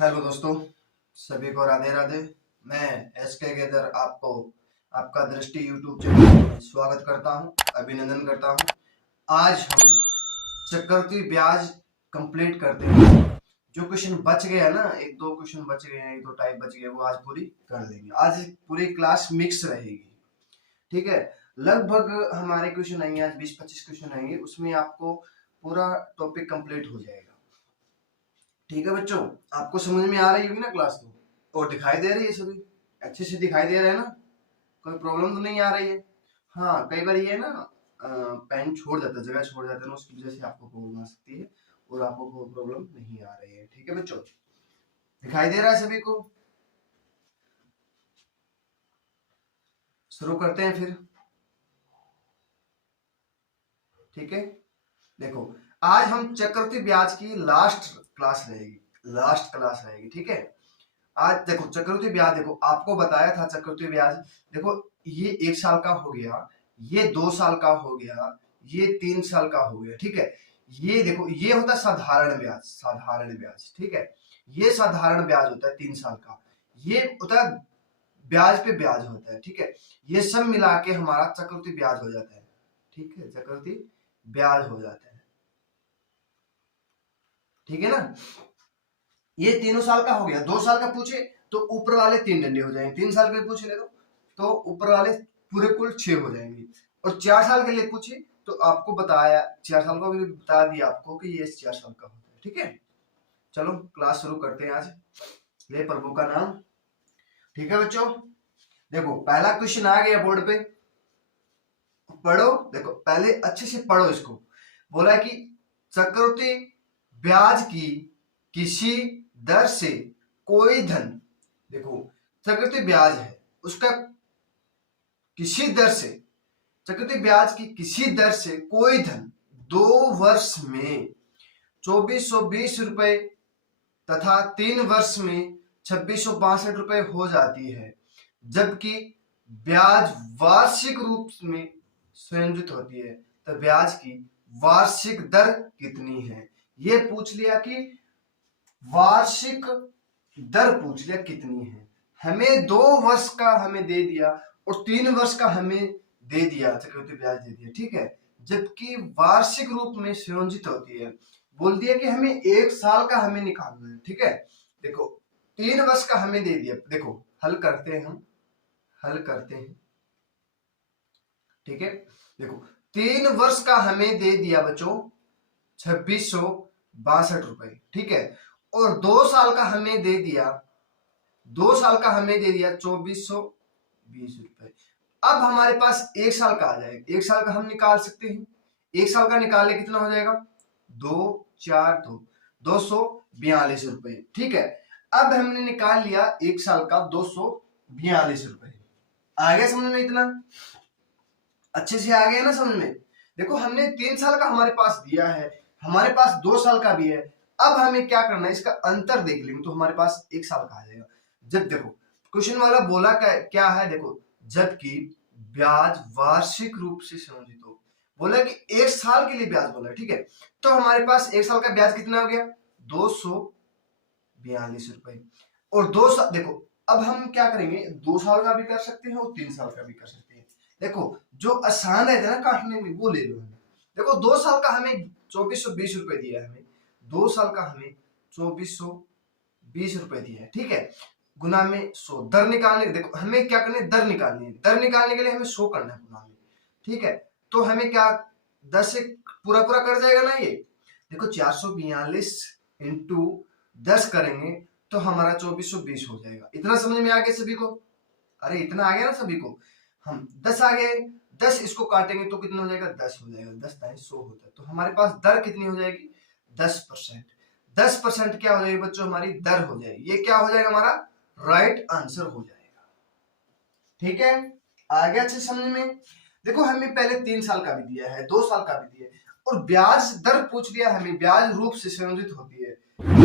Hello दोस्तों, सभी को राधे राधे। मैं एसके गेदर आपको आपका दृष्टि यूट्यूब चैनल में स्वागत करता हूं, अभिनंदन करता हूं। आज हम चक्रवृद्धि ब्याज कंप्लीट करते हैं। जो क्वेश्चन बच गया ना, एक दो क्वेश्चन बच गए हैं, एक दो टाइप बच गए, वो आज पूरी कर लेंगे। आज पूरी क्लास मिक्स रहेगी, ठीक है। लगभग हमारे क्वेश्चन आएंगे आज 20-25 क्वेश्चन आएंगे, उसमें आपको पूरा टॉपिक कंप्लीट हो जाएगा। ठीक है बच्चों, आपको समझ में आ रही होगी ना क्लास तो, और दिखाई दे रही है सभी अच्छे से दिखाई दे रहे हैं ना, कोई प्रॉब्लम तो नहीं आ रही है। हाँ, कई बार ये ना पेन छोड़ जाता है, जगह छोड़ जाता है ना, उसकी वजह से आपको प्रॉब्लम आ सकती है, और आपको कोई प्रॉब्लम नहीं आ रही है। ठीक है बच्चों, दिखाई दे रहा है सभी को। शुरू करते हैं फिर। ठीक है, देखो आज हम चक्रवृद्धि ब्याज की लास्ट क्लास रहेगी। ठीक है, आज देखो चक्रवृद्धि ब्याज, देखो आपको बताया था चक्रवृद्धि ब्याज। देखो ये 1 साल का हो गया, ये 2 साल का हो गया, ये 3 साल का हो गया। ठीक है, ये देखो ये होता है साधारण ब्याज, साधारण ब्याज। ठीक है, ये साधारण ब्याज होता है 3 साल का, ये होता है ब्याज पे ब्याज होता है। ठीक है, ये सब मिला के हमारा चक्रवृद्धि ब्याज हो जाता है। ठीक है, चक्रवृद्धि ब्याज हो जाता है। ठीक है ना, ये 3 साल का हो गया। 2 साल का पूछे तो ऊपर वाले 3 डंडे हो जाएंगे, 3 साल के लिए पूछ ले तो ऊपर वाले पूरे कुल 6 हो जाएंगे, और 4 साल के लिए पूछे तो आपको बताया, 4 साल का भी बता दिया आपको कि ये 4 साल का होता है। ठीक है, चलो क्लास शुरू करते हैं आज, ले प्रभु का नाम। ठीक है बच्चों, देखो पहला क्वेश्चन आ गया बोर्ड पे, पढ़ो। देखो पहले अच्छे से पढ़ो इसको। बोला कि चक्रवृद्धि ब्याज की किसी दर से कोई धन, देखो चक्रवृद्धि ब्याज है, उसका किसी दर से, चक्रवृद्धि ब्याज की किसी दर से कोई धन 2 वर्ष में 2420 रुपए तथा 3 वर्ष में 2662 रुपए हो जाती है, जबकि ब्याज वार्षिक रूप में संयोजित होती है, तो ब्याज की वार्षिक दर कितनी है। ये पूछ लिया कि वार्षिक दर पूछ लिया कितनी है। हमें 2 वर्ष का हमें दे दिया और 3 वर्ष का हमें दे दिया, चक्रवृद्धि ब्याज दे दिया। ठीक है, जबकि वार्षिक रूप में संयोजित होती है। बोल दिया कि हमें 1 साल का हमें निकालना है। ठीक है, देखो 3 वर्ष का हमें दे दिया। देखो हल करते हैं, हम हल करते हैं। ठीक है, देखो 3 वर्ष का हमें दे दिया बच्चों 2662 रुपए। ठीक है, और 2 साल का हमें दे दिया, 2 साल का हमें दे दिया 2420 रुपए। अब हमारे पास 1 साल का आ जाएगा, 1 साल का हम निकाल सकते हैं। 1 साल का निकालने कितना हो जाएगा, 242 रुपए। ठीक है, अब हमने निकाल लिया 1 साल का 242 रुपए। आ गया समझ में, इतना अच्छे से आ गया ना समझ में। देखो हमने 3 साल का हमारे पास दिया है, हमारे पास 2 साल का भी है। अब हमें क्या करना है, इसका अंतर देख लेंगे तो हमारे पास 1 साल का आ जाएगा। जब देखो क्वेश्चन वाला बोला क्या है, देखो जबकि ब्याज वार्षिक रूप से संयोजित हो, बोला कि 1 साल के लिए ब्याज बोला है। ठीक है, तो हमारे पास 1 साल का ब्याज कितना हो गया, 242 रुपए। और 2 साल, देखो अब हम क्या करेंगे, 2 साल का भी कर सकते हैं और 3 साल का भी कर सकते हैं। देखो जो आसान रहता है ना काटने में, वो ले लो। देखो 2 साल का हमें 2420 रुपए दिया है, हमें 2 साल का हमें 2420 रुपए दिया है। ठीक है, गुना में 100, दर निकालने, देखो हमें क्या करना है, दर निकालनी है। दर निकालने के लिए हमें 100 करना है गुना में। ठीक है, तो हमें क्या 10 से पूरा पूरा कर जाएगा ना ये। देखो 442 इंटू 10 करेंगे तो हमारा 2420 हो जाएगा। इतना समझ में आ गया सभी को, अरे इतना आ गया ना सभी को। हम 10 आ गए, 10 इसको काटेंगे तो कितना हो जाएगा, 10 हो जाएगा, 10 दाएं 100 होता है। तो हमारे पास दर कितनी हो जाएगी, 10%। 10% क्या हो जाएगी बच्चों, हमारी दर हो जाएगी। ये क्या हो जाएगा, हमारा राइट आंसर हो जाएगा। ठीक है, आ गया अच्छे समझ में। देखो हमें पहले 3 साल का भी दिया है, 2 साल का भी दिया है, और ब्याज दर पूछ लिया हमें, ब्याज रूप से संयोजित होती है,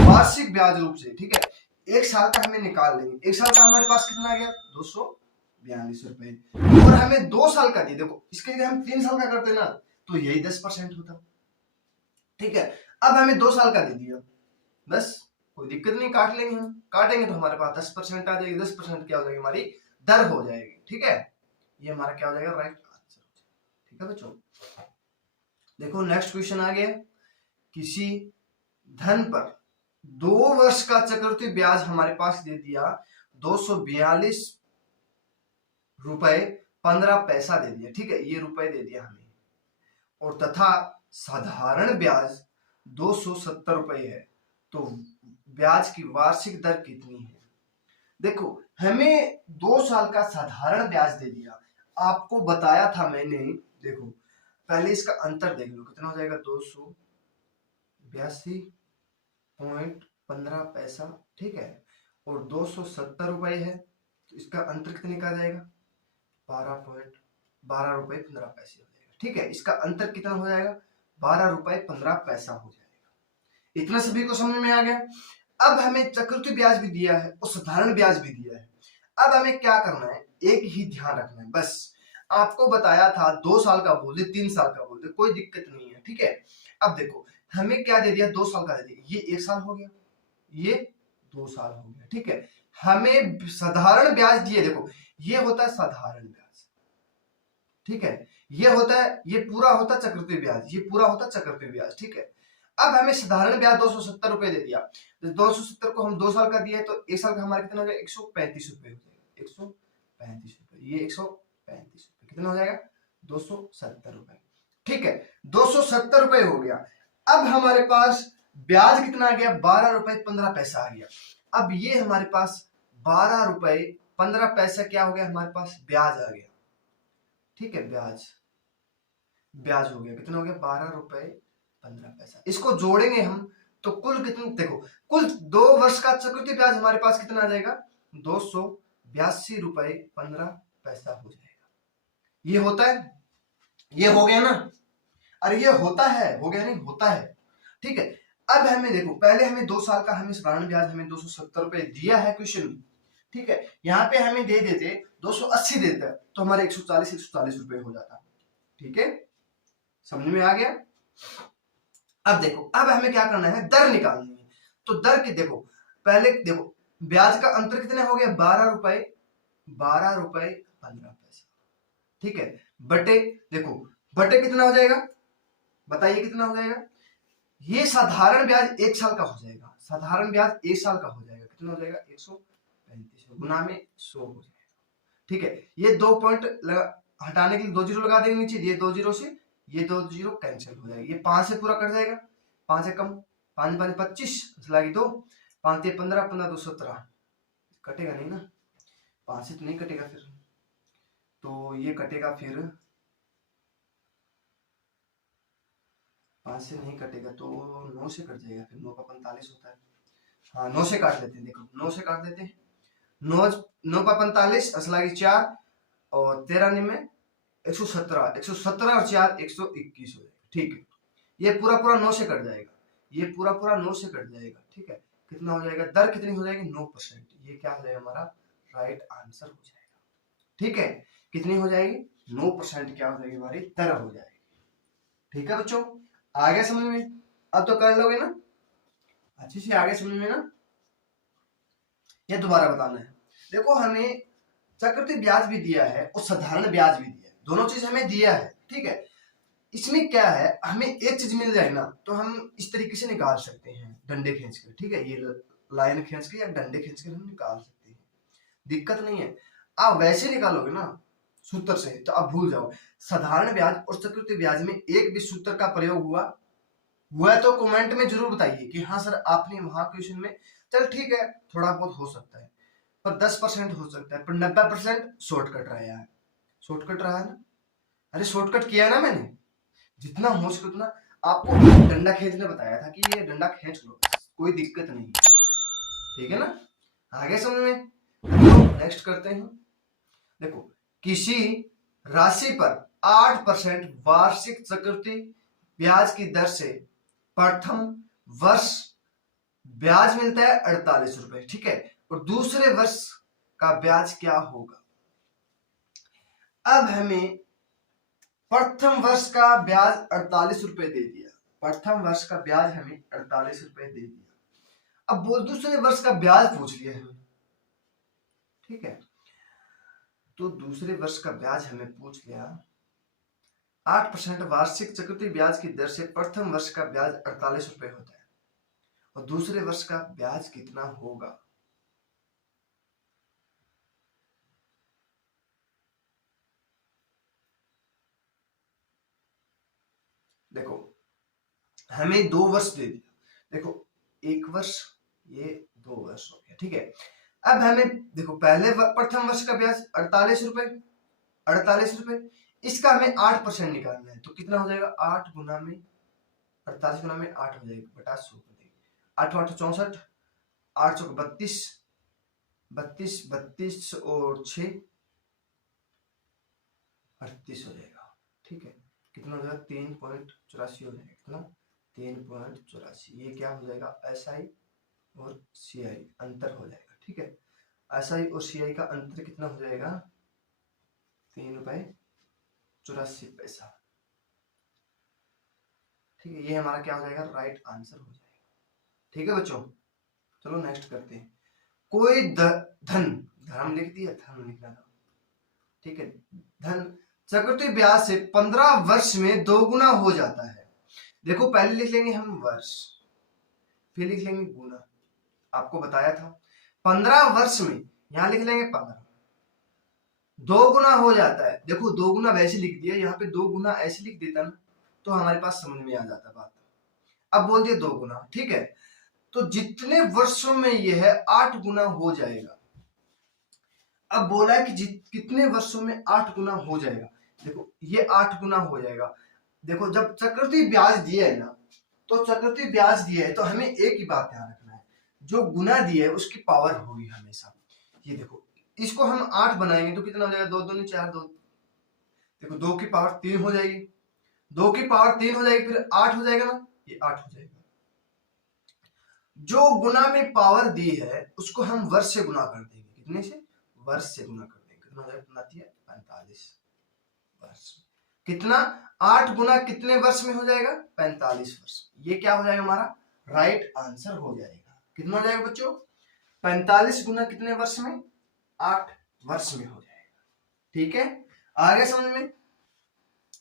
वार्षिक ब्याज रूप से। ठीक है, 1 साल का हमें निकाल लेंगे। 1 साल का हमारे पास कितना आ गया, 242 रुपए, और हमें 2 साल का दिया। देखो इसके लिए हम 3 साल का करते ना तो यही 10% होता। ठीक है, अब हमें 2 साल का दे दिया, बस कोई दिक्कत नहीं, काट लेंगे हम, काटेंगे तो हमारे पास 10% आ जाएगी, 10% क्या हो जाएगी हमारी दर हो जाएगी। ठीक है, ये हमारा क्या हो जाएगा, राइट आंसर। ठीक है बच्चों, देखो नेक्स्ट क्वेश्चन आ गया, किसी धन पर 2 वर्ष का चक्रवृद्धि ब्याज हमारे पास दे दिया 242 रुपए 15 पैसा दे दिया। ठीक है, ये रुपए दे दिया हमें, और तथा साधारण ब्याज 270 रुपए है, तो ब्याज की वार्षिक दर कितनी है। देखो हमें 2 साल का साधारण ब्याज दे दिया, आपको बताया था मैंने, देखो पहले इसका अंतर देख लो कितना हो जाएगा, 282.15 पैसा। ठीक है, और 270 रुपए है, तो इसका अंतर कितने का आ जाएगा, 12 रुपए 15 पैसे हो जाएगा। ठीक है, इसका अंतर कितना हो जाएगा, 12 रुपए 15 पैसा हो जाएगा। इतना सभी को समझ में आ गया। अब हमें चक्रवृद्धि ब्याज भी दिया है और साधारण ब्याज भी दिया है। अब हमें क्या करना है, एक ही ध्यान रखना है बस। आपको बताया था 2 साल का बोल दे, 3 साल का बोल दे, कोई दिक्कत नहीं है। ठीक है, अब देखो हमें क्या दे दिया, 2 साल का दे दिया, ये 1 साल हो गया, ये 2 साल हो गया। ठीक है, हमें साधारण ब्याज दिए, देखो ये होता है साधारण ब्याज। ठीक है, ये होता है, ये पूरा होता है चक्रवृद्धि ब्याज, ये पूरा होता है चक्रवृद्धि ब्याज। ठीक है, अब हमें साधारण ब्याज 270 रुपए दे दिया, तो 270 को हम 2 साल का दिया है, तो 1 साल का हमारा कितना हो जाएगा, 135 रुपए हो जाएगा, 135 रुपए, ये 135 रुपए कितना हो जाएगा, 270 रुपए। ठीक है, 270 रुपए हो गया। अब हमारे पास ब्याज कितना आ गया, 12 रुपए 15 पैसा आ गया। अब ये हमारे पास 12 रुपए 15 पैसा क्या हो गया, हमारे पास ब्याज आ गया। ठीक है, ब्याज हो गया, कितना हो गया, 12 रुपए 15 पैसा। इसको जोड़ेंगे हम तो कुल कितना, देखो कुल 2 वर्ष का चक्रवृद्धि ब्याज हमारे पास कितना आ जाएगा, 282 रुपए 15 पैसा हो जाएगा। ये होता है, ये हो गया ना, अरे ये होता है, हो गया नहीं, होता है। ठीक है, अब हमें देखो पहले हमें 2 साल का हमें साधारण ब्याज हमें 270 रुपए दिया है क्वेश्चन। ठीक है, यहाँ पे हमें दे देते 280 देता तो हमारे 140 रुपए हो जाता। ठीक है, समझ में आ गया। अब देखो अब हमें क्या करना है, दर निकालनी है। तो दर की देखो, पहले देखो ब्याज का अंतर कितना हो गया, 12 रुपए 15 पैसा। ठीक है, बटे, देखो बटे कितना हो जाएगा, बताइए कितना हो जाएगा, ये साधारण ब्याज 1 साल का हो जाएगा, साधारण ब्याज 1 साल का हो जाएगा, कितना हो जाएगा, 135 गुना में 100 हो जाएगा। ठीक है, ये 2 पॉइंट हटाने के लिए 2 जीरो लगा देंगे नीचे, ये 2 जीरो से ये 2 जीरो कैंसिल हो जाएगा, ये 5 से पूरा कट जाएगा, 5 से कम, 5 5 25 लगी 2, 5 15 15 2 17 कटेगा नहीं ना, 5 से तो नहीं कटेगा, फिर तो ये कटेगा, फिर 5 से नहीं कटेगा तो 9 से कट जाएगा, फिर 9 का 45 होता है। हाँ 9 से काट लेते हैं, देखो 9 से काट देते हैं, 9 का 45 असला की 4 और 13 में 117 और 4 121 हो जाएगा। ठीक है, ये पूरा 9 से कट जाएगा, ये पूरा 9 से कट जाएगा। ठीक है, कितना हो जाएगा, दर कितनी हो जाएगी, 9%। ये क्या हो जाएगा, हमारा राइट आंसर हो जाएगा। ठीक है, कितनी हो जाएगी, 9% क्या हो जाएगी, हमारी दर हो जाएगी। ठीक है बच्चों, आगे समझ में, अब तो कर लोगे ना अच्छे से, आगे समझ में ना, ये दोबारा बताना है। देखो हमें चक्रवृद्धि ब्याज भी दिया है और साधारण ब्याज भी दिया है, दोनों चीज हमें दिया है। ठीक है, इसमें क्या है, हमें एक चीज मिल जाए ना तो हम इस तरीके से निकाल सकते हैं, डंडे खींच कर। ठीक है, ये लाइन खींच के या डंडे खींच कर हम निकाल सकते हैं, दिक्कत नहीं है। आप वैसे निकालोगे ना सूत्र से तो आप भूल जाओ, साधारण ब्याज और चक्रवृद्धि ब्याज में एक भी सूत्र का प्रयोग हुआ है तो कमेंट में जरूर बताइए कि हाँ सर आपने वहां क्वेश्चन में, चल ठीक है थोड़ा बहुत हो सकता है, पर 10% हो सकता है, पर 90% शॉर्टकट रहा है, शॉर्टकट रहा है ना, अरे शॉर्टकट किया ना मैंने, जितना हो सके उतना आपको डंडा खींचने बताया था कि ये डंडा खींच लो, कोई दिक्कत नहीं, ठीक है ना, आगे समझ में। नेक्स्ट करते हैं, देखो किसी राशि पर 8% वार्षिक चक्रवृद्धि ब्याज की दर से प्रथम वर्ष ब्याज मिलता है 48 रुपए। ठीक है, और दूसरे वर्ष का ब्याज क्या होगा। अब हमें प्रथम वर्ष का ब्याज 48 रुपए दे दिया, प्रथम वर्ष का ब्याज हमें 48 रुपए दे दिया। अब वो दूसरे वर्ष का ब्याज पूछ लिया हमें, ठीक है। तो दूसरे वर्ष का ब्याज हमें पूछ लिया, 8% वार्षिक चक्रवृद्धि ब्याज की दर से प्रथम वर्ष का ब्याज 48 रुपए होता है और दूसरे वर्ष का ब्याज कितना होगा। देखो हमें 2 वर्ष दे दिया, देखो 1 वर्ष, ये 2 वर्ष हो गया, ठीक है। अब हमें देखो पहले प्रथम वर्ष का ब्याज 48 रुपए, 48 रुपए, इसका हमें 8% निकालना है, तो कितना हो जाएगा, 8 गुना में 48 गुना में 8 हो जाएगा, 50 8 8 64, 8 चौक 32, 32 32 और 6 38 हो जाएगा, ठीक है। कितना हो जाएगा, 3.84 हो जाएगा, कितना 3.84। ये क्या हो जाएगा, SI और CI अंतर हो जाएगा, ठीक है। SI और CI का अंतर कितना हो जाएगा, 3.84, ठीक है। ये हमारा क्या हो जाएगा, राइट आंसर हो जाएगा, ठीक है बच्चों। चलो नेक्स्ट करते हैं। कोई धन, धर्म लिख दिया, धन लिखना था, ठीक है। धन चक्रवृद्धि ब्याज से 15 वर्ष में 2 गुना हो जाता है। देखो पहले लिख लेंगे हम वर्ष, फिर लिख लेंगे गुना, आपको बताया था 15 वर्ष में, यहां लिख लेंगे 15, 2 गुना हो जाता है। देखो 2 गुना वैसे लिख दिया, यहाँ पे 2 गुना ऐसे लिख देता ना तो हमारे पास समझ में आ जाता बात। अब बोल दिया 2 गुना, ठीक है। तो जितने वर्षों में यह 8 गुना हो जाएगा। अब बोला है कि कितने वर्षों में 8 गुना हो जाएगा। देखो ये 8 गुना हो जाएगा। देखो जब चक्रवृद्धि ब्याज दिया है ना, तो चक्रवृद्धि ब्याज दिया है तो हमें एक ही बात ध्यान रखना है, जो गुना दिया है उसकी पावर होगी हमेशा। ये देखो इसको हम 8 बनाएंगे तो कितना हो जाएगा, 2 दूनी 4, 2, देखो 2 की पावर 3 हो जाएगी, 2 की पावर 3 हो जाएगी, फिर 8 हो जाएगा ना, ये 8 हो जाएगा। जो गुना में पावर दी है उसको हम वर्ष से गुना कर देंगे, कितने से, वर्ष से गुना कर देंगे, कितना हो जाएगा, 45 वर्ष। कितना, 8 गुना कितने वर्ष में हो जाएगा, 45 वर्ष। ये क्या हो जाएगा, हमारा राइट आंसर हो जाएगा। कितना हो जाएगा बच्चों, 45 गुना कितने वर्ष में, 8 वर्ष में हो जाएगा, ठीक है। आगे समझ में।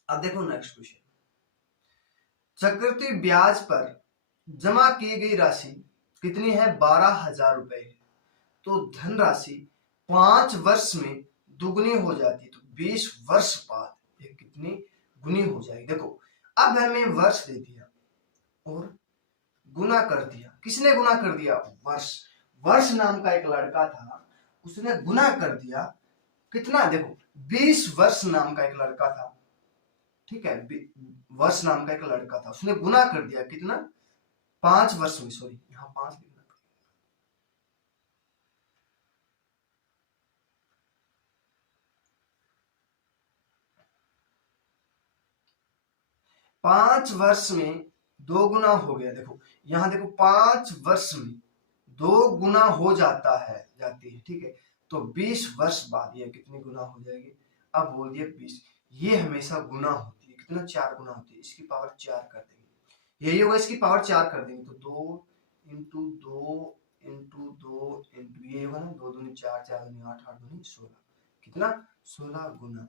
अब देखो नेक्स्ट क्वेश्चन, चक्रवृद्धि ब्याज पर जमा की गई राशि कितनी है, 12,000 रुपए है। तो धनराशि 5 वर्ष में दुगनी हो जाती है, तो 20 वर्ष बाद ये कितनी गुनी हो जाएगी। देखो अब हमें वर्ष दे दिया और गुना कर दिया, किसने गुना कर दिया, वर्ष। वर्ष नाम का एक लड़का था, उसने गुना कर दिया, कितना, देखो 20 वर्ष नाम का एक लड़का था, ठीक है। वर्ष नाम का एक लड़का था, उसने गुना कर दिया, कितना, 5 वर्ष में, सॉरी यहाँ 5 लिखना, 5 वर्ष में 2 गुना हो गया। देखो यहाँ देखो 5 वर्ष में 2 गुना हो जाता है, जाती है, ठीक है। तो 20 वर्ष बाद ये कितनी गुना हो जाएगी, अब बोल दिया 20, ये हमेशा गुना होती है, कितना, 4 गुना होती है, इसकी पावर 4 कर देंगे, यही होगा, इसकी पावर 4 कर देंगे, तो 2 इंटू 2 इंटू 2 इंटू ये होगा ना, 2 दूनी 4, 4 दूनी 8, 8 दूनी 16, कितना, 16 गुना।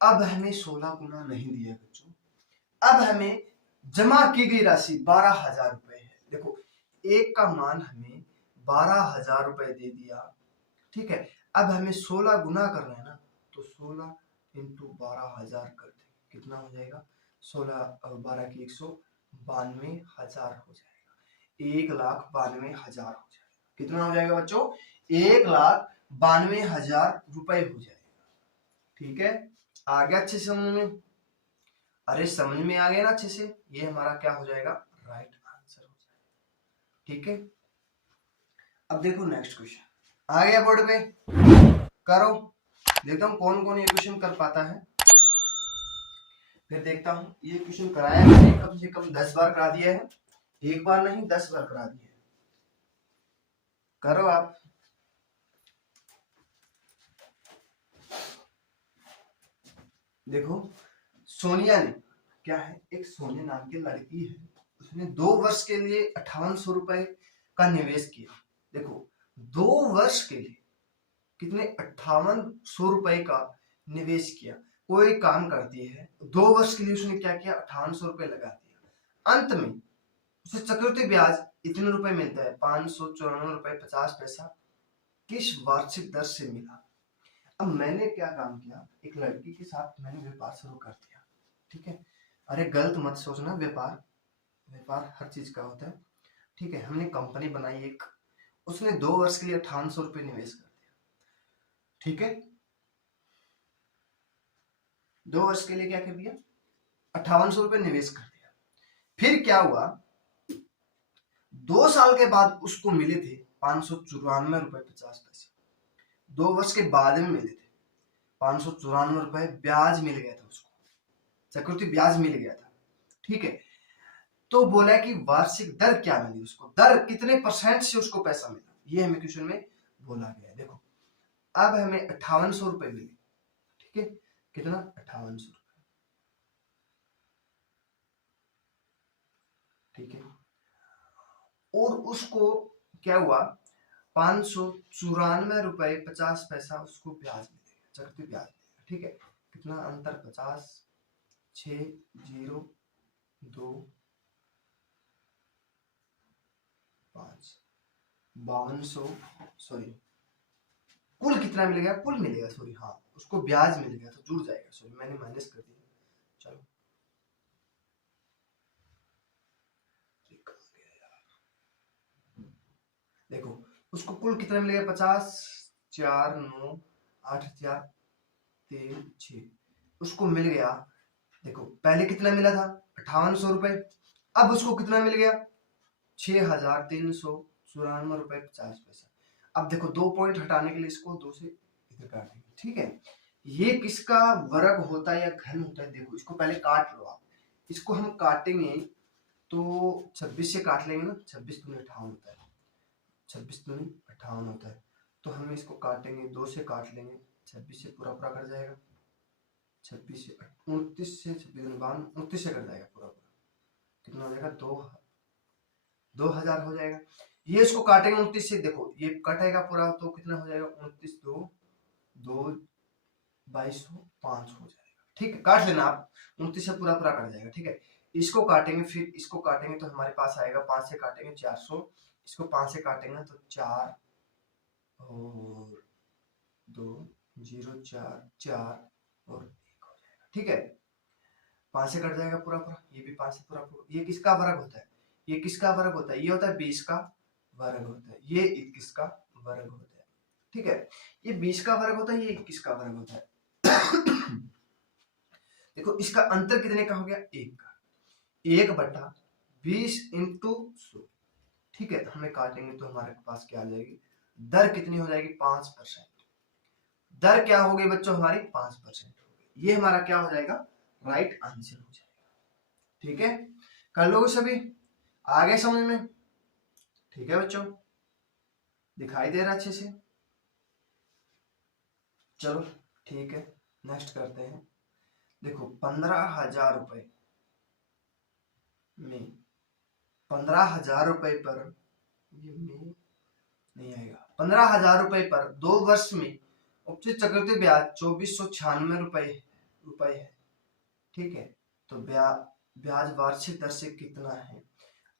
अब हमें 16 गुना नहीं दिया बच्चों, अब हमें जमा की गई राशि 12,000 रुपए है। देखो एक का मान हमें 12,000 रुपए दे दिया, ठीक है। अब हमें 16 गुना करना है ना, तो 16 इंटू 12,000 कर देंगे, कितना हो जाएगा, 16 और 12 की 192,000 हो जाएगा, 1,92,000 हो जाएगा। कितना हो जाएगा बच्चों, 1,92,000 रुपए हो जाएगा, ठीक है। आगे अच्छे से समझ में, अरे समझ में आ गया ना अच्छे से, ये हमारा क्या हो जाएगा, राइट आंसर हो जाएगा, ठीक है। अब देखो नेक्स्ट क्वेश्चन आ गया बोर्ड पे, करो, देखता हूं कौन कौन ये क्वेश्चन कर पाता है। फिर देखता हूं ये क्वेश्चन कराया मैंने कम से कम 10 बार करा दिया है, एक बार नहीं 10 बार करा दिया है। करो आप, देखो सोनिया ने, क्या है, एक सोनिया नाम की लड़की है, उसने 2 वर्ष के लिए 5800 रुपए का निवेश किया। देखो 2 वर्ष के लिए कितने 5800 रुपए का निवेश किया। कोई काम करती है 2 वर्ष के लिए उसने क्या किया 5800 रुपए लगा दिया, अंत में उसे चक्रवृद्धि ब्याज इतने रुपए मिलता है 594 रुपए 50 पैसा किस वार्षिक दर से मिला। अब मैंने क्या काम किया, एक लड़की के साथ मैंने व्यापार शुरू कर दिया, ठीक है। अरे गलत मत सोचना, व्यापार व्यापार हर चीज का होता है, ठीक है। हमने कंपनी बनाई एक, उसने 2 वर्ष के लिए 5800 रुपये निवेश कर दिया, ठीक है। 2 वर्ष के लिए क्या कर दिया 5800 रुपये निवेश कर दिया। फिर क्या हुआ, 2 साल के बाद उसको मिले थे 594 रुपये 50 पैसे। 2 वर्ष के बाद में मिले थे 594 रुपये, ब्याज मिल गया था उसको, चक्रवृद्धि ब्याज मिल गया था, ठीक है। तो बोला कि वार्षिक दर क्या मिली उसको, दर कितने % से उसको पैसा मिला, ये हमें क्वेश्चन में बोला गया। देखो अब हमें 5800 रुपये मिले, ठीक है। कितना 5800 रुपये, ठीक है। और उसको क्या हुआ 594 रुपये 50 पैसा उसको ब्याज मिलेगा, चक्रवृद्धि ब्याज मिलेगा, ठीक है। कितना अंतर 50 6 0 2 5 5200, सॉरी कुल कितना मिलेगा, कुल मिलेगा, सॉरी हाँ उसको ब्याज मिल गया तो जुड़ जाएगा, सॉरी मैंने माइनस कर दिया, चलो देखो उसको कुल कितना मिलेगा 50 4 9 8 4 3 6 उसको मिल गया। देखो पहले कितना मिला था 5800 रुपए, अब उसको कितना मिल गया 6394 रुपए 50 पैसा। अब देखो 2 पॉइंट हटाने के लिए इसको 2 से इधर काटेंगे, ठीक है। ये किसका वर्ग होता है या घन होता है, देखो इसको पहले काट लो आप, इसको हम काटेंगे तो 26 से काट लेंगे ना, 26 दूनी 58 होता है, 26 दूनी 58 होता है, तो हम इसको काटेंगे 2 से काट लेंगे, 26 से पूरा पूरा कट जाएगा, 26 से 29 से 29 से कट जाएगा पूरा पूरा, कितना हो जाएगा 2000 हो जाएगा। ये इसको काटेंगे 29 से, देखो ये कटेगा पूरा तो कितना हो जाएगा 29 2 2 2205 हो जाएगा, ठीक है। काट लेना आप, 29 से पूरा पूरा कट जाएगा, ठीक है। इसको काटेंगे, फिर इसको काटेंगे तो हमारे पास आएगा 5 से काटेंगे 400, इसको 5 से काटेंगे तो 4 और 2 0 4 4 और 1 हो जाएगा, ठीक है। 5 से कट जाएगा पूरा पूरा, ये भी 5 से पूरा पूरा। ये किसका वर्ग होता है, ये किसका वर्ग होता है, ये होता है 20 का वर्ग होता है, ये 21 का वर्ग होता है, ठीक है। ये 20 का वर्ग होता है, ये 21 का वर्ग होता है। देखो इसका अंतर कितने का हो गया 1 का, 1/20 इंटू 100, ठीक है। हमें काटेंगे तो हमारे पास क्या आ जाएगी, दर कितनी हो जाएगी 5%। दर क्या हो गई बच्चों हमारी 5% हो गई, ये हमारा क्या हो जाएगा राइट आंसर हो जाएगा, ठीक है। कर लोगे सभी, आगे समझ में, ठीक है बच्चों, दिखाई दे रहा अच्छे से, चलो ठीक है नेक्स्ट करते हैं। देखो 15,000 रुपए में 15,000 रुपए पर, ये में नहीं आएगा, 15,000 रुपए पर 2 वर्ष में उपचित चक्रवृद्धि ब्याज 2496 रुपए है, ठीक है। तो ब्याज वार्षिक दर से कितना है।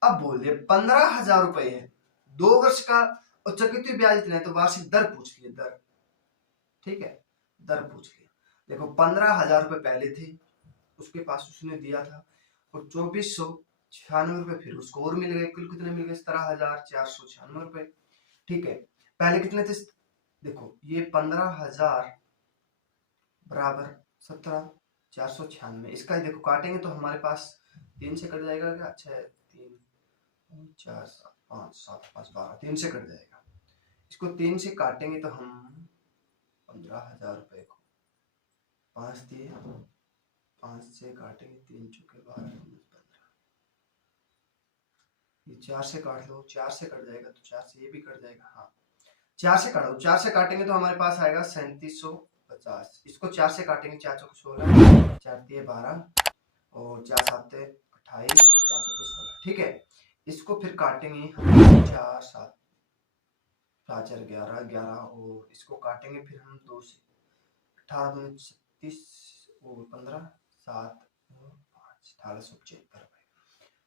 अब बोलिए 15,000 रुपए है, 2 वर्ष का और चक्रवृद्धि ब्याज इतना है, तो वार्षिक दर पूछ लिए, दर, ठीक है, दर पूछ लिया। देखो 15,000 रुपए पहले थे उसके पास, उसने दिया था, और 2496 रुपए फिर उसको और मिल गए, कुल कितने मिल गए 17,496 रुपए, ठीक है। पहले कितने थे, देखो ये 15,000 बराबर 17,496, इसका देखो काटेंगे तो हमारे पास 3 से कट जाएगा क्या, 6 3 4 7 5 7 5 12, 3 से कट जाएगा। इसको 3 से काटेंगे तो हम 15,000 रुपए को 5 दिए, 5 से काटेंगे 3 चुके 12 15, ये 4 से काट लो, 4 से कट जाएगा तो 4 से ये भी कट जाएगा, हाँ 4 से काटो, 4 से काटेंगे तो हमारे पास आएगा 3750, इसको 4 से काटेंगे 4 चौक 16 4 दिए 12 और 4 7 28 4 चौक 16, ठीक है। इसको फिर काटेंगे हम 4 7 4 4 11 11 और इसको काटेंगे फिर हम 2 से 18 दूनी 36 और 15 7 और 5 1875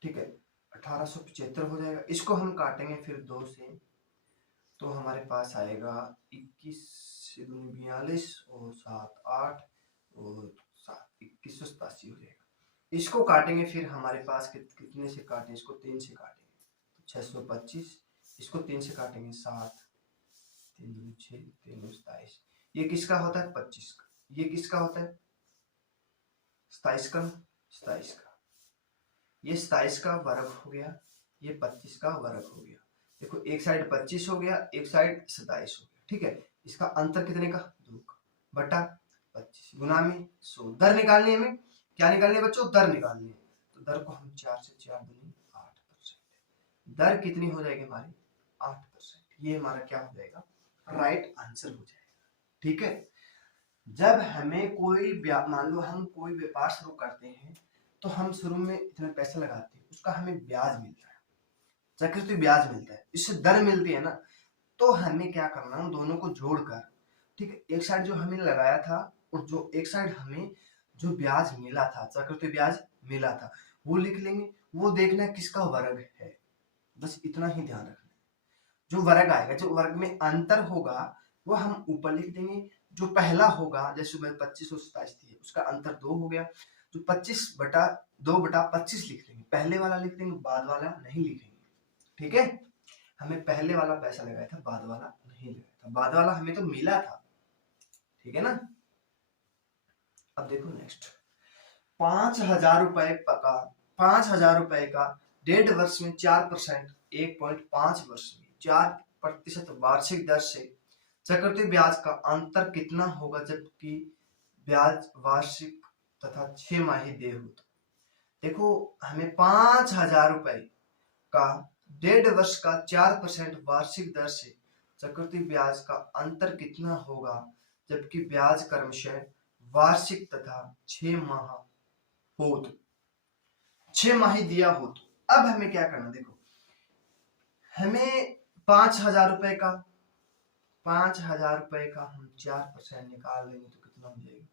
ठीक है 1875 हो जाएगा। इसको हम काटेंगे फिर 2 से तो हमारे पास आएगा 21 दूनी 42 और 7 8 और 7 2187 हो जाएगा। इसको काटेंगे फिर हमारे पास कितने से काटें, इसको 3 से काटेंगे 625, इसको 3 से काटेंगे 7 3 दूनी 6 3 27। ये किसका होता है 25 का, ये किसका होता है 27 का, 27 का, ये 27 का वर्ग हो गया, ये 25 का वर्ग हो गया। देखो एक साइड 25 हो गया, एक साइड 27 हो गया, ठीक है। इसका अंतर कितने का 2 का बटा 25 गुना में 100। दर निकालनी है हमें, क्या निकालनी है बच्चों, दर निकालनी है। तो दर को हम 4 से 4 दूनी 8%। दर कितनी हो जाएगी हमारी 8%। ये हमारा क्या हो जाएगा राइट आंसर हो जाएगा, ठीक है। जब हमें कोई मान लो हम कोई व्यापार शुरू करते हैं तो हम शुरू में इतना पैसा लगाते हैं, उसका हमें ब्याज मिलता है, चक्रवृद्धि ब्याज मिलता है, इससे दर मिलती है ना। तो हमें क्या करना है, दोनों को जोड़कर, ठीक है, एक साइड जो हमें लगाया था और जो एक साइड हमें जो ब्याज मिला था, चक्रवृद्धि ब्याज मिला था, वो लिख लेंगे। वो देखना है किसका वर्ग है, बस इतना ही ध्यान रखना है। जो वर्ग आएगा, जो वर्ग में अंतर होगा वो हम ऊपर लिख देंगे। जो पहला होगा, जैसे 25 और 27 थी, उसका अंतर 2 हो गया, तो 25 बटा 2 बटा 25 लिख देंगे। पहले वाला लिख देंगे, बाद वाला नहीं लिखेंगे, ठीक है। हमें पहले वाला पैसा लगाया था, बाद वाला नहीं लगाया था, बाद वाला हमें तो मिला था, ठीक है ना। अब देखो नेक्स्ट 5,000 रुपए का 5,000 रुपए का 1.5 वर्ष में 4%, 1.5 वर्ष में 4% वार्षिक दर से चक्रवृद्धि ब्याज का अंतर कितना होगा जबकि ब्याज वार्षिक तथा 6 माही देय हो। तो देखो हमें 5,000 रुपए का 1.5 वर्ष का 4% वार्षिक दर से चक्रवृद्धि ब्याज का अंतर कितना होगा जबकि ब्याज क्रमशः वार्षिक तथा 6 माह हो, तो 6 माही दिया हो। तो अब हमें क्या करना, देखो हमें 5,000 रुपए का 5,000 रुपए का हम 4% निकाल लेंगे तो कितना हो जाएगा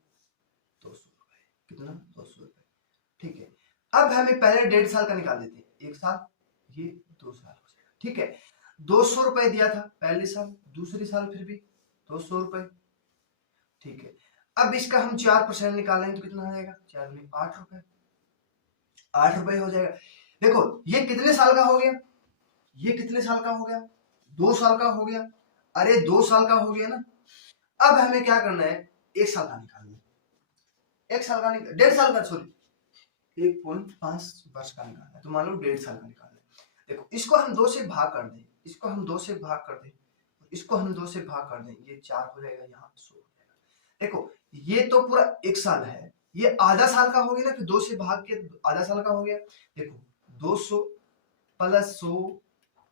200 रुपए, कितना 200 रुपए, ठीक है। अब हमें पहले 1.5 साल का निकाल लेते हैं, 1 साल, ये 2 साल हो जाएगा, ठीक है। 200 रुपए दिया था पहले साल, दूसरी साल फिर भी 200 रुपए, ठीक है। अब इसका हम 4% निकालेंगे तो कितना हो जाएगा 4 में 8 रुपए, 8 रुपए हो जाएगा। देखो ये कितने साल का हो गया, ये कितने साल का हो गया 2 साल का हो गया, अरे 2 साल का हो गया ना। अब हमें क्या करना है 1 साल का निकालना है, 1 साल का 1.5 साल का, सॉरी 1.5 वर्ष का निकालना है, तो मान लो 1.5 साल का निकालना है। देखो इसको हम 2 से भाग कर दें, इसको हम 2 से भाग कर दें, इसको हम 2 से भाग कर दें, ये 4 हो जाएगा, यहाँ 100 हो जाएगा। देखो ये तो पूरा 1 साल है, ये आधा साल का हो गया ना, फिर 2 से भाग के आधा साल का हो गया। देखो 200 प्लस 100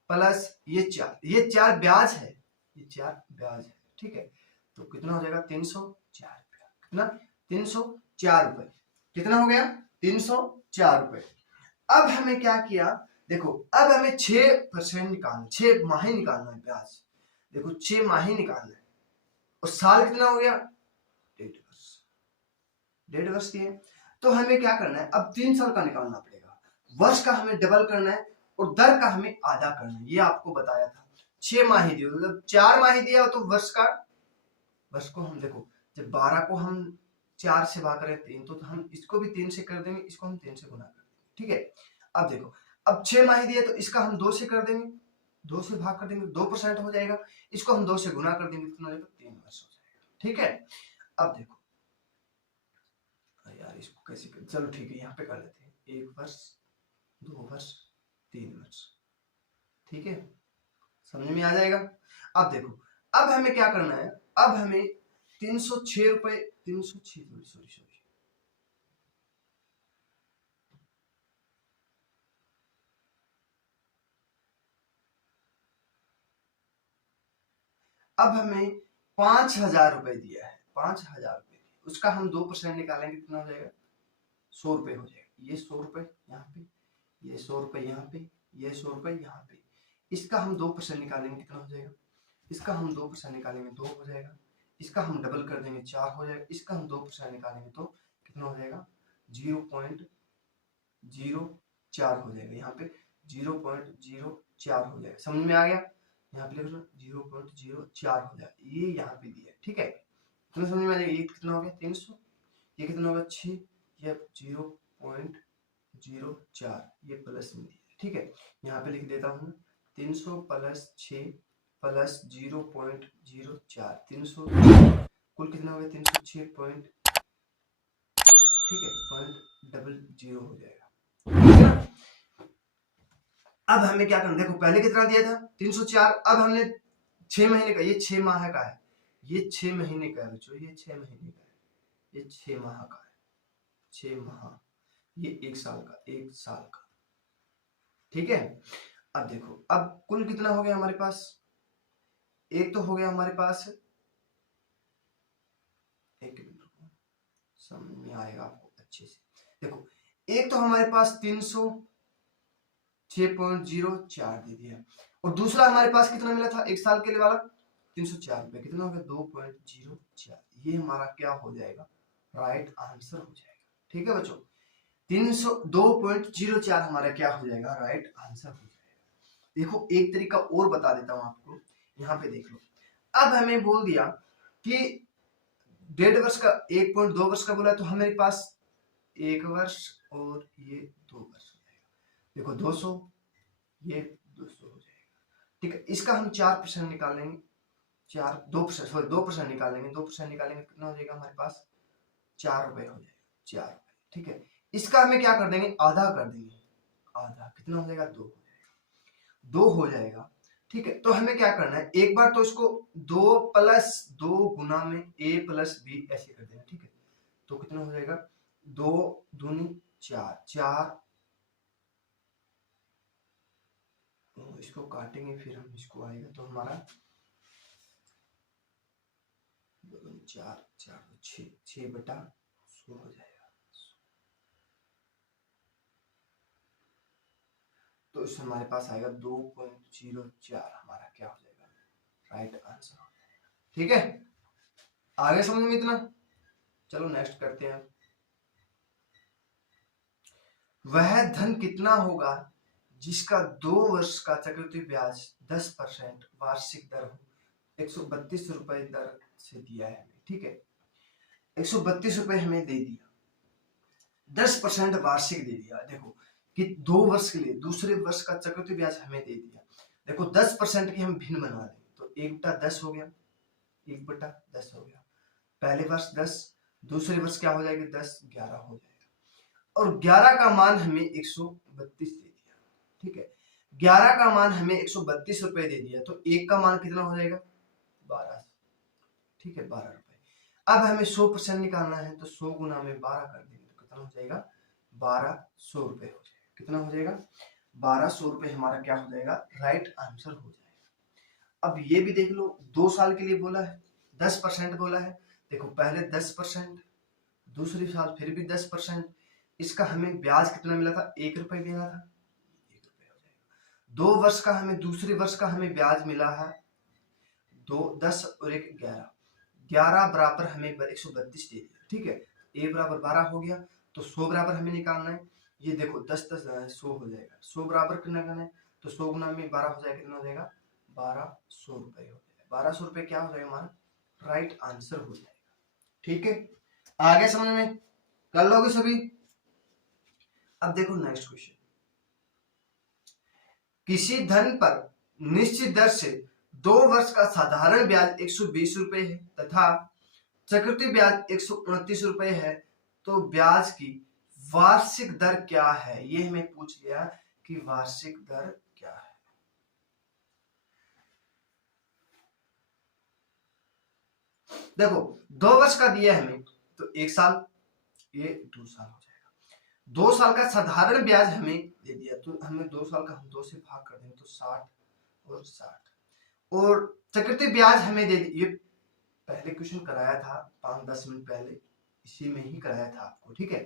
प्लस ये 4 ब्याज है, ये 4 ब्याज है, ठीक है। तो कितना हो जाएगा 304 रुपया, कितना 304 रुपए, कितना हो गया 304 रुपए। अब हमें क्या किया, देखो अब हमें 6% निकालना, 6 माही निकालना है ब्याज। देखो 6 माही निकालना है और साल कितना हो गया 1.5 वर्ष, 1.5 वर्ष की है। तो हमें क्या करना है, अब 3 साल का निकालना पड़ेगा, वर्ष का हमें डबल करना है और दर का हमें आधा करना है, ये आपको बताया था। 6 माही दिया, मतलब 4 माही दिया तो वर्ष का, वर्ष को हम देखो जब 12 को हम 4 से भाग करें 3, तो हम इसको भी 3 से कर देंगे, इसको हम 3 से गुना कर देंगे, ठीक है। अब देखो अब 6 माही दिया तो इसका हम 2 से कर देंगे, 2 से भाग कर देंगे, 2% हो जाएगा, इसको हम 2 से गुना कर देंगे, कितना हो जाएगा 3 वर्ष हो जाएगा, ठीक है। अब देखो यार इसको कैसे कर, चलो ठीक है यहाँ पे कर लेते हैं, 1 वर्ष 2 वर्ष 3 वर्ष, ठीक है, समझ में आ जाएगा। अब देखो अब हमें क्या करना है, अब हमें 306 रुपए 306 सॉरी अब हमें 5,000 रुपए दिया है, 5,000 रुपए, उसका हम 2% निकालेंगे, कितना हो जाएगा 100 रुपए हो जाएगा। ये 100 रुपए यहाँ पे, ये 100 रुपए यहाँ पे, ये 100 रुपए यहाँ पे। इसका हम 2% निकालेंगे, कितना हो जाएगा? इसका हम 2% निकालेंगे 2 हो जाएगा। इसका हम डबल कर देंगे 4 हो जाएगा। इसका हम 2% निकालेंगे तो कितना हो जाएगा? 0.04 हो जाएगा। यहाँ पे 0.04 हो जाएगा। समझ में आ गया? यहाँ पे लिख लो 0.04 हो जाएगा। ये यहाँ पे दिया, ठीक है? तुम्हें समझ में आ जाएगा। ये कितना हो गया? 300। ये कितना होगा? 6। ये 0.04 ये प्लस में दिया, ठीक है? यहाँ पे लिख देता हूँ 300 प्लस 6 प्लस 0.04 300 कुल कितना हो गया? 306 पॉइंट, ठीक है, 0.00 हो जाएगा। अब हमें क्या करना? देखो पहले कितना दिया था? 304। अब हमने 6 महीने का, ये 6 माह का है, ये 6 महीने का है बच्चों, ये 6 महीने का है, ये 6 माह का है, 6 माह, ये 1 साल का, 1 साल का, ठीक है? अब देखो, अब कुल कितना हो गया हमारे पास? एक तो हो गया हमारे पास, एक मिनट समझ में आएगा आपको अच्छे से। देखो एक तो हमारे पास 306.04 दे दिया, और दूसरा हमारे पास कितना मिला था 1 साल के लिए वाला? 304 रुपए। कितना हो गया? 2.04। ये हमारा क्या हो जाएगा? राइट आंसर हो जाएगा, ठीक है बच्चों? 2.04 हमारा क्या हो जाएगा? राइट आंसर हो जाएगा। देखो एक तरीका और बता देता हूं आपको, यहाँ पे देख लो। अब हमें बोल दिया कि 1.5 वर्ष का, 1.2 वर्ष का बोला, तो हमारे पास 1 वर्ष और ये 2 वर्ष हो जाएगा। देखो 200, ये 200 हो जाएगा, ठीक है? इसका हम 4% निकालेंगे, 2% निकालेंगे, 2% निकालेंगे, कितना हो जाएगा हमारे पास? 4 रुपए हो जाएगा, 4 रुपए, ठीक है? इसका हमें क्या कर देंगे? आधा कर देंगे, आधा, कितना हो जाएगा? 2 हो जाएगा, 2 हो जाएगा, ठीक है? तो हमें क्या करना है? एक बार तो इसको 2 प्लस 2 गुना में a प्लस b ऐसे कर देना, ठीक है? तो कितना हो जाएगा? 2 दूनी 4, 4, तो इसको काटेंगे फिर हम, इसको आएगा तो हमारा 4, 4, 6, 6/100 हो जाएगा। तो इसमें हमारे पास आएगा 2.04, हमारा क्या हो जाएगा? राइट आंसर हो जाएगा, ठीक है? आगे समझ में इतना? चलो नेक्स्ट करते हैं। वह धन कितना होगा जिसका 2 वर्ष का चक्रवृद्धि ब्याज 10% वार्षिक दर हो? 132 रुपए दर से दिया है, ठीक है? 132 रुपए हमें दे दिया, 10% वार्षिक दे दिया। देखो कि 2 वर्ष के लिए दूसरे वर्ष का चक्रवृद्धि ब्याज हमें दे दिया। देखो 10% की हम भिन्न बनवा देंगे, तो 1/10 हो गया, 1/10 हो गया। पहले वर्ष 10, दूसरे वर्ष क्या हो जाएगा? 10, 11 हो जाएगा। और 11 का मान हमें 132 दे दिया, ठीक है? 11 का मान हमें 132 रुपए दे दिया, तो 1 का मान कितना हो जाएगा? 12, ठीक है, 12 रुपए। अब हमें 100% निकालना है, तो 100 गुना में 12 कर देंगे, तो कितना हो जाएगा? 1200 रुपए हो जाएगा। कितना हो जाएगा? 1200 रुपए हमारा क्या हो जाएगा? राइट आंसर हो जाएगा। अब ये भी देख लो, 2 साल के लिए बोला है, 10% बोला है। देखो पहले 10%, दूसरी साल फिर भी 10%। इसका हमें ब्याज कितना मिला था? 1 रुपए मिला था, 1 रुपए हो जाएगा। 2 वर्ष का हमें, दूसरे वर्ष का हमें ब्याज मिला है 2, 10 और 1, 11, 11 बराबर हमें 132 दे दिया, ठीक है? a बराबर 12 हो गया, तो 100 बराबर हमें निकालना है। ये देखो 10 10 100 हो जाएगा, 100 बराबर कितना करना है? तो 100 गुना में 12 हो जाएगा, कितना हो जाएगा? 1200 रुपए हो जाएगा। 1200 रुपए क्या हो जाएगा? हमारा राइट आंसर हो जाएगा, ठीक है? आगे समझ में कर लोगे सभी? अब देखो नेक्स्ट क्वेश्चन। किसी धन पर निश्चित दर से 2 वर्ष का साधारण ब्याज 120 रुपए है तथा चक्रवृद्धि ब्याज 129 रुपए है, तो ब्याज की वार्षिक दर क्या है? ये हमें पूछ लिया कि वार्षिक दर क्या है। देखो 2 वर्ष का दिया हमें, तो 1 साल, ये 2 साल हो जाएगा। 2 साल का साधारण ब्याज हमें दे दिया, तो हमें 2 साल का हम 2 से भाग कर देंगे, तो 60 और 60। और चक्रवृद्धि ब्याज हमें दे दिया, ये पहले क्वेश्चन कराया था 5-10 मिनट पहले, इसी में ही कराया था आपको, ठीक है?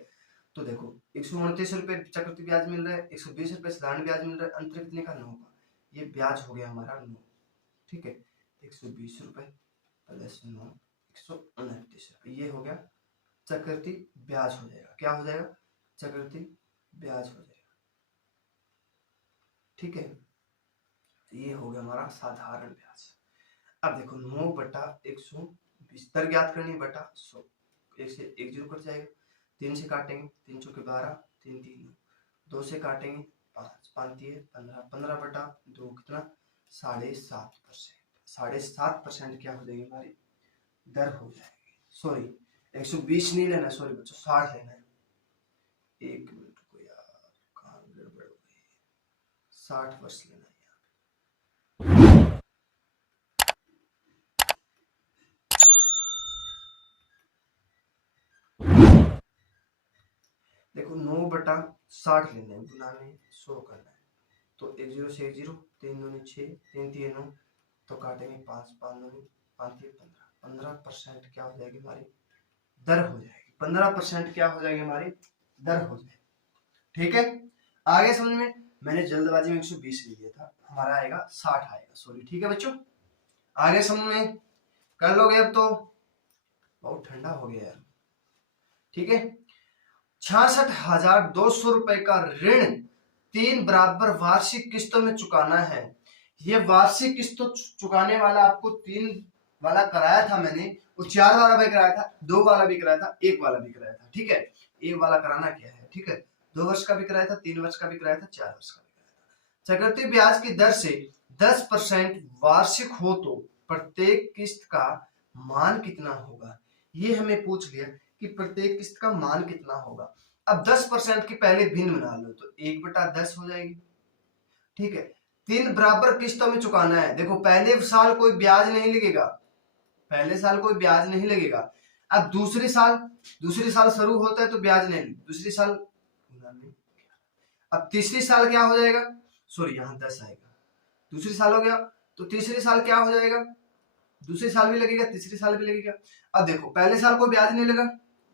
तो देखो 129 रुपए चक्रवृद्धि ब्याज मिल रहा है, 120 रुपए साधारण ब्याज मिल रहा है, अंतर कितने का 9 का। ये ब्याज हो गया हमारा 9, ठीक है। 120 रुपए प्लस 9 129 रुपए, ये हो गया चक्रवृद्धि ब्याज हो जाएगा। क्या हो जाएगा? चक्रवृद्धि ब्याज हो जाएगा, ठीक है। ये हो गया हमारा साधारण ब्याज। अब देखो 9 बटा 120 दर ज्ञात करनी बटा 100, 1 से 1 जीरो कट जाएगा, 3 से काटेंगे 3 चौके 12, 3 3 2 से काटेंगे 5 5 3 15, 15 बटा 2 कितना 7.5%। 7.5% क्या हो जाएगी हमारी दर हो जाएगी। सॉरी 120 नहीं लेना, सॉरी बच्चों 60 लेना है। एक मिनट को यार, कहाँ गड़बड़ हो गई, 60% लेना है। देखो 9 बटा 60 लेना है, गुना में 100 करना है। तो 1 जीरो से 1 जीरो, 3 दूनी 6, 3 3 9, तो काटेंगे 5 5 दूनी 5 3 15, 15% क्या हो जाएगी हमारी दर हो जाएगी। 15% क्या हो जाएगी हमारी दर हो जाएगी, ठीक है। आगे समझ में, मैंने जल्दबाजी में 120 ले लिया था, हमारा आएगा 60 आएगा, सॉरी, ठीक है बच्चों। आगे समझ में कर लोगे अब तो, बहुत ठंडा हो गया यार, ठीक है। 66,200 रुपए का ऋण 3 बराबर वार्षिक किस्तों में चुकाना है। ये वार्षिक किस्तों चुकाने वाला आपको 3 वाला कराया था मैंने, वो 4 वाला भी कराया था, 2 वाला भी कराया था, 1 वाला भी कराया था, ठीक है। 1 वाला कराना क्या है, ठीक है, 2 वर्ष का भी कराया था, 3 वर्ष का भी कराया था, 4 वर्ष का भी कराया था। चक्रवृद्धि ब्याज की दर से 10% वार्षिक हो तो प्रत्येक किस्त का मान कितना होगा। ये हमें पूछ लिया कि प्रत्येक किस्त का मान कितना होगा। अब 10% की पहले भिन्न बना लो, तो 1 बटा 10 हो जाएगी, ठीक है। 3 बराबर किस्तों में चुकाना है। देखो पहले साल कोई ब्याज नहीं लगेगा, पहले साल कोई ब्याज नहीं लगेगा। अब दूसरे साल शुरू होता है तो ब्याज नहीं, दूसरी साल, अब तीसरी साल क्या हो जाएगा, सॉरी यहाँ 10 आएगा, दूसरी साल हो गया, तो तीसरी साल क्या हो जाएगा, दूसरी साल भी लगेगा, तीसरी साल भी लगेगा। अब देखो पहले साल कोई ब्याज नहीं लगा,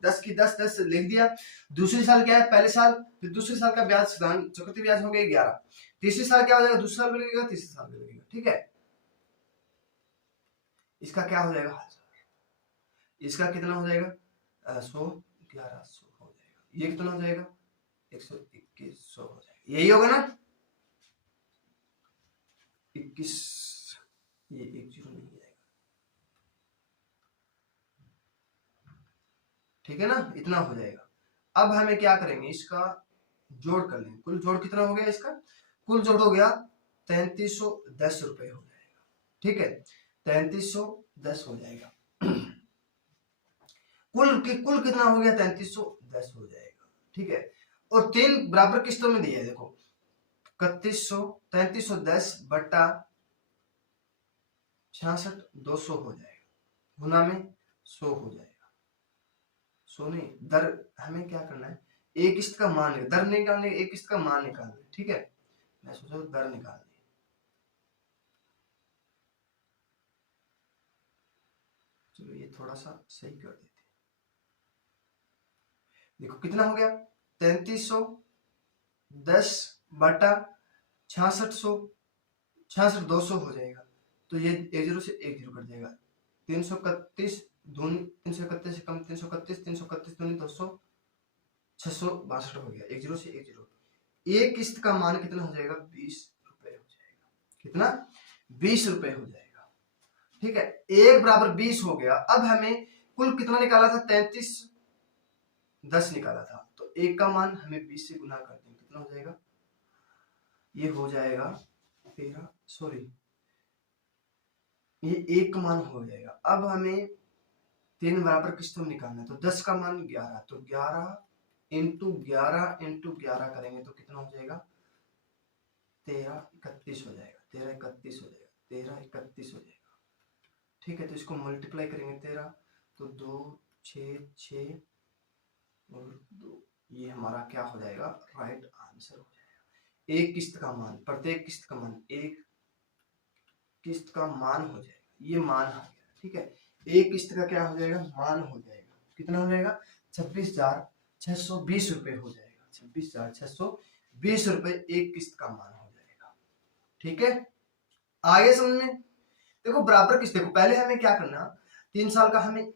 10 की 10 10 लिख दिया। दूसरी साल क्या है, पहले साल, फिर दूसरे साल का ब्याज चक्रवृद्धि ब्याज हो गया 11। तीसरी साल क्या हो जाएगा, दूसरे साल भी लगेगा, तीसरे साल भी लगेगा, ठीक है। इसका क्या हो जाएगा 1000, इसका कितना हो जाएगा 100, 1100 हो जाएगा। ये कितना हो जाएगा 121 हो जाएगा, यही होगा ना 21, ये 1 जीरो नहीं जाएगा, ठीक है ना, इतना हो जाएगा। अब हमें क्या करेंगे, इसका जोड़ कर लेंगे। कुल जोड़ कितना हो गया इसका, कुल जोड़ हो गया 3310 रुपए हो जाएगा, ठीक है, 3310 हो जाएगा। कुल कितना हो गया 3310 हो जाएगा, ठीक है। और 3 बराबर किस्तों में दिया है, देखो 3310 बटा 66,200 हो जाएगा, गुना में 100 हो जाएगा। सोने दर हमें क्या करना है, एक किस्त का मान, दर निकालने, एक किस्त का मान निकालना, ठीक है। मैं सोचा दर निकालनी, चलो ये थोड़ा सा सही कर देते हैं। देखो कितना हो गया 3310 बटा 66,200 हो जाएगा, तो ये 1 जीरो से 1 जीरो कट जाएगा। 331 दूनी 331 से कम 331, 331 दूनी 200, 662 हो गया, 1 जीरो से 1 जीरो। एक किस्त का मान कितना हो जाएगा 20 रुपए हो जाएगा, कितना 20 रुपए हो जाएगा, ठीक है। 1 बराबर 20 हो गया। अब हमें कुल कितना निकाला था 3310 निकाला था, तो 1 का मान हमें 20 से गुना कर देंगे, कितना हो जाएगा, ये हो जाएगा 13, सॉरी ये 1 का मान हो जाएगा। अब हमें 3 बराबर किस्तों में निकालना है, तो 10 का मान 11, तो 11 इंटू 11 इंटू 11 करेंगे तो कितना हो जाएगा 1331 हो जाएगा, 1331 हो जाएगा, 1331 हो जाएगा, ठीक है। तो इसको मल्टीप्लाई करेंगे 13, तो 2 6 6 और 2, ये हमारा क्या हो जाएगा राइट आंसर हो जाएगा। एक किस्त का मान, प्रत्येक किस्त का मान, एक किस्त का मान हो जाएगा, ये मान आ गया, ठीक है। एक किस्त का क्या हो जाएगा मान हो जाएगा, कितना हो जाएगा 26,000 620 रुपए हो जाएगा। 26,620 रुपए एक किस्त का मान हो जाएगा। ठीक है, आगे समझ में। देखो बराबर किस्त, देखो पहले हमें क्या करना, 3 साल का हमें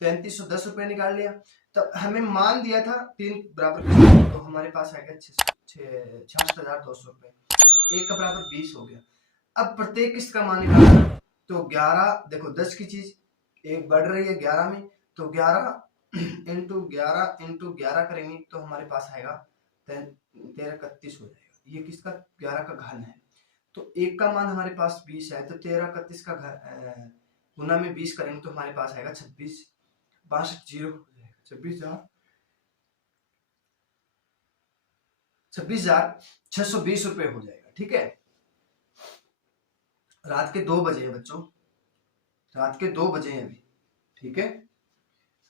3310 रुपए निकाल लिया, तो हमें मान दिया था 3 बराबर किस्त, तो हमारे पास आएगा 66,200 रुपए, एक का बराबर 20 हो गया। अब प्रत्येक किस्त का मान निकालना, तो 11, देखो 10 की चीज एक बढ़ रही है 11 में, तो 11 इंटू 11 करेंगे तो हमारे पास आएगा 1331 हो जाएगा। ये किसका 11 का घन है, तो एक का मान हमारे पास 20 है, तो 1331 का गुना में 20 करेंगे तो हमारे पास आएगा 26, 62 जीरो हो जाएगा, 26,620 रुपए हो जाएगा। ठीक है, रात के 2 बजे हैं बच्चों, रात के 2 बजे हैं अभी। ठीक है,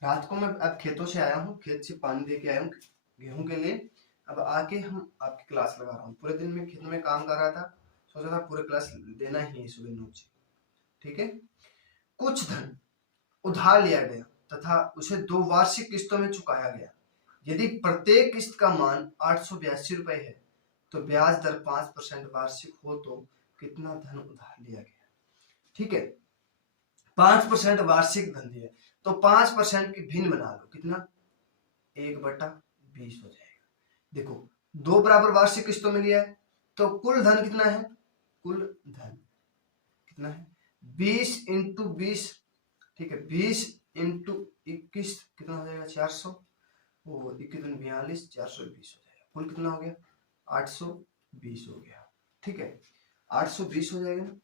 रात को मैं अब खेतों से आया हूँ, खेत से पानी दे के आया हूँ गेहूं के लिए। अब आके हम आपकी क्लास लगा रहा हूँ, पूरे दिन में खेत में काम कर रहा था, सोचा था पूरे क्लास देना ही है सुबह 9 बजे। ठीक है, कुछ धन उधार लिया गया तथा उसे 2 वार्षिक किस्तों में चुकाया गया। यदि प्रत्येक किस्त का मान 882 रुपए है, तो ब्याज दर 5% वार्षिक हो तो कितना धन उधार लिया गया। ठीक है, 5% वार्षिक धन दिया, तो 5% की भिन्न बना लो, कितना 1/20 हो जाएगा। देखो 2 बराबर वार्षिक किस्तों में लिया है, तो कुल धन कितना है, कुल धन कितना है 20 इंटू 20। ठीक है, 20 इंटू 21 कितना हो जाएगा 400, और 21 42, 420 हो जाएगा। कुल कितना हो गया 820 हो गया। ठीक है, 820 हो जाएगा ना,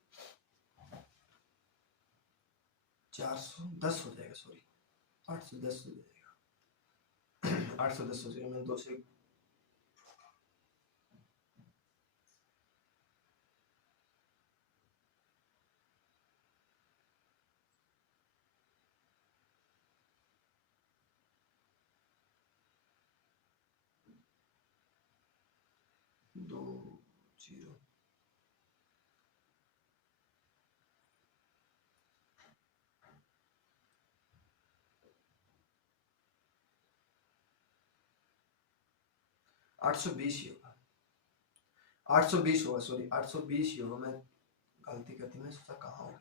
410 हो जाएगा, सॉरी 810 हो जाएगा, 810 हो जाएगा। मैं 2 से 2 0 820 ही होगा, 820 होगा, सॉरी 820 ही होगा। मैं गलती करती, मैं सोचा कहाँ हो गया,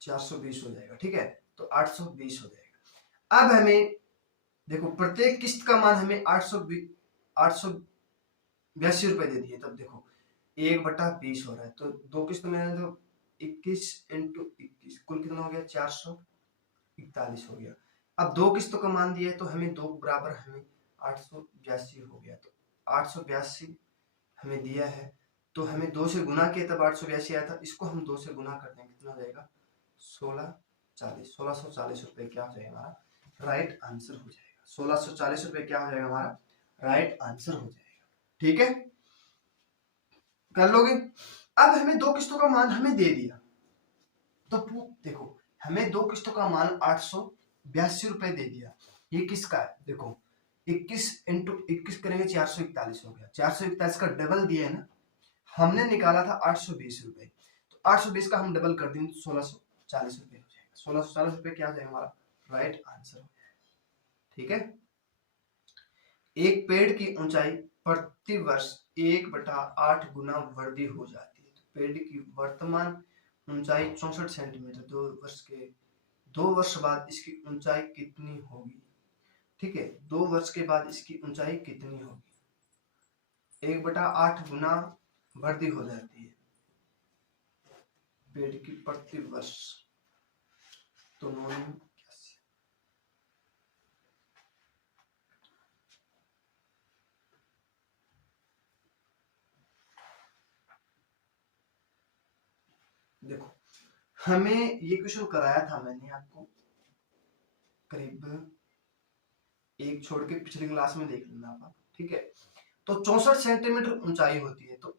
420 हो जाएगा। ठीक है, तो 820 हो जाएगा। अब हमें देखो प्रत्येक किस्त का मान हमें 882 रुपए दे दिए, तब देखो 1/20 हो रहा है, तो 2 किस्त में है, तो 21 इंटू 21 कुल कितना हो गया 441 हो गया। अब 2 किस्तों का मान दिया है, तो हमें 2 बराबर हमें 882 हो गया, तो 882 हमें दिया है, तो हमें 2 से गुना किया तब 882 आया था, इसको हम 2 से गुना कर देंगे, कितना हो जाएगा 1640 रुपए क्या हो जाएगा हमारा राइट आंसर हो जाएगा। 1640 रुपए क्या हो जाएगा हमारा राइट आंसर हो जाएगा। ठीक है, कर लोगे। अब हमें 2 किस्तों का मान हमें दे दिया, तो देखो हमें 2 किस्तों का मान 882 रुपए दे दिया, ये किसका है, देखो 21 इंटू 21 करेंगे 441 हो गया, 441 का डबल दिया है ना, हमने निकाला था 820 रुपए, तो 820 का हम डबल कर देंगे 1640 रुपए हो जाएगा। 1640 रुपए क्या हो जाएगा हमारा राइट आंसर हो जाएगा। ठीक है, एक पेड़ की ऊंचाई प्रति वर्ष 1/8 गुना वृद्धि हो जाती है, तो पेड़ की वर्तमान ऊंचाई 64 सेंटीमीटर, 2 वर्ष बाद इसकी ऊंचाई कितनी होगी। ठीक है, 2 वर्ष के बाद इसकी ऊंचाई कितनी होगी, 1/8 गुना वृद्धि हो जाती है पेड़ की प्रति वर्ष, तो देखो हमें ये क्वेश्चन कराया था मैंने आपको, करीब एक छोड़ के पिछली क्लास में देख लेना आप। ठीक है, तो 64 सेंटीमीटर ऊंचाई होती है, तो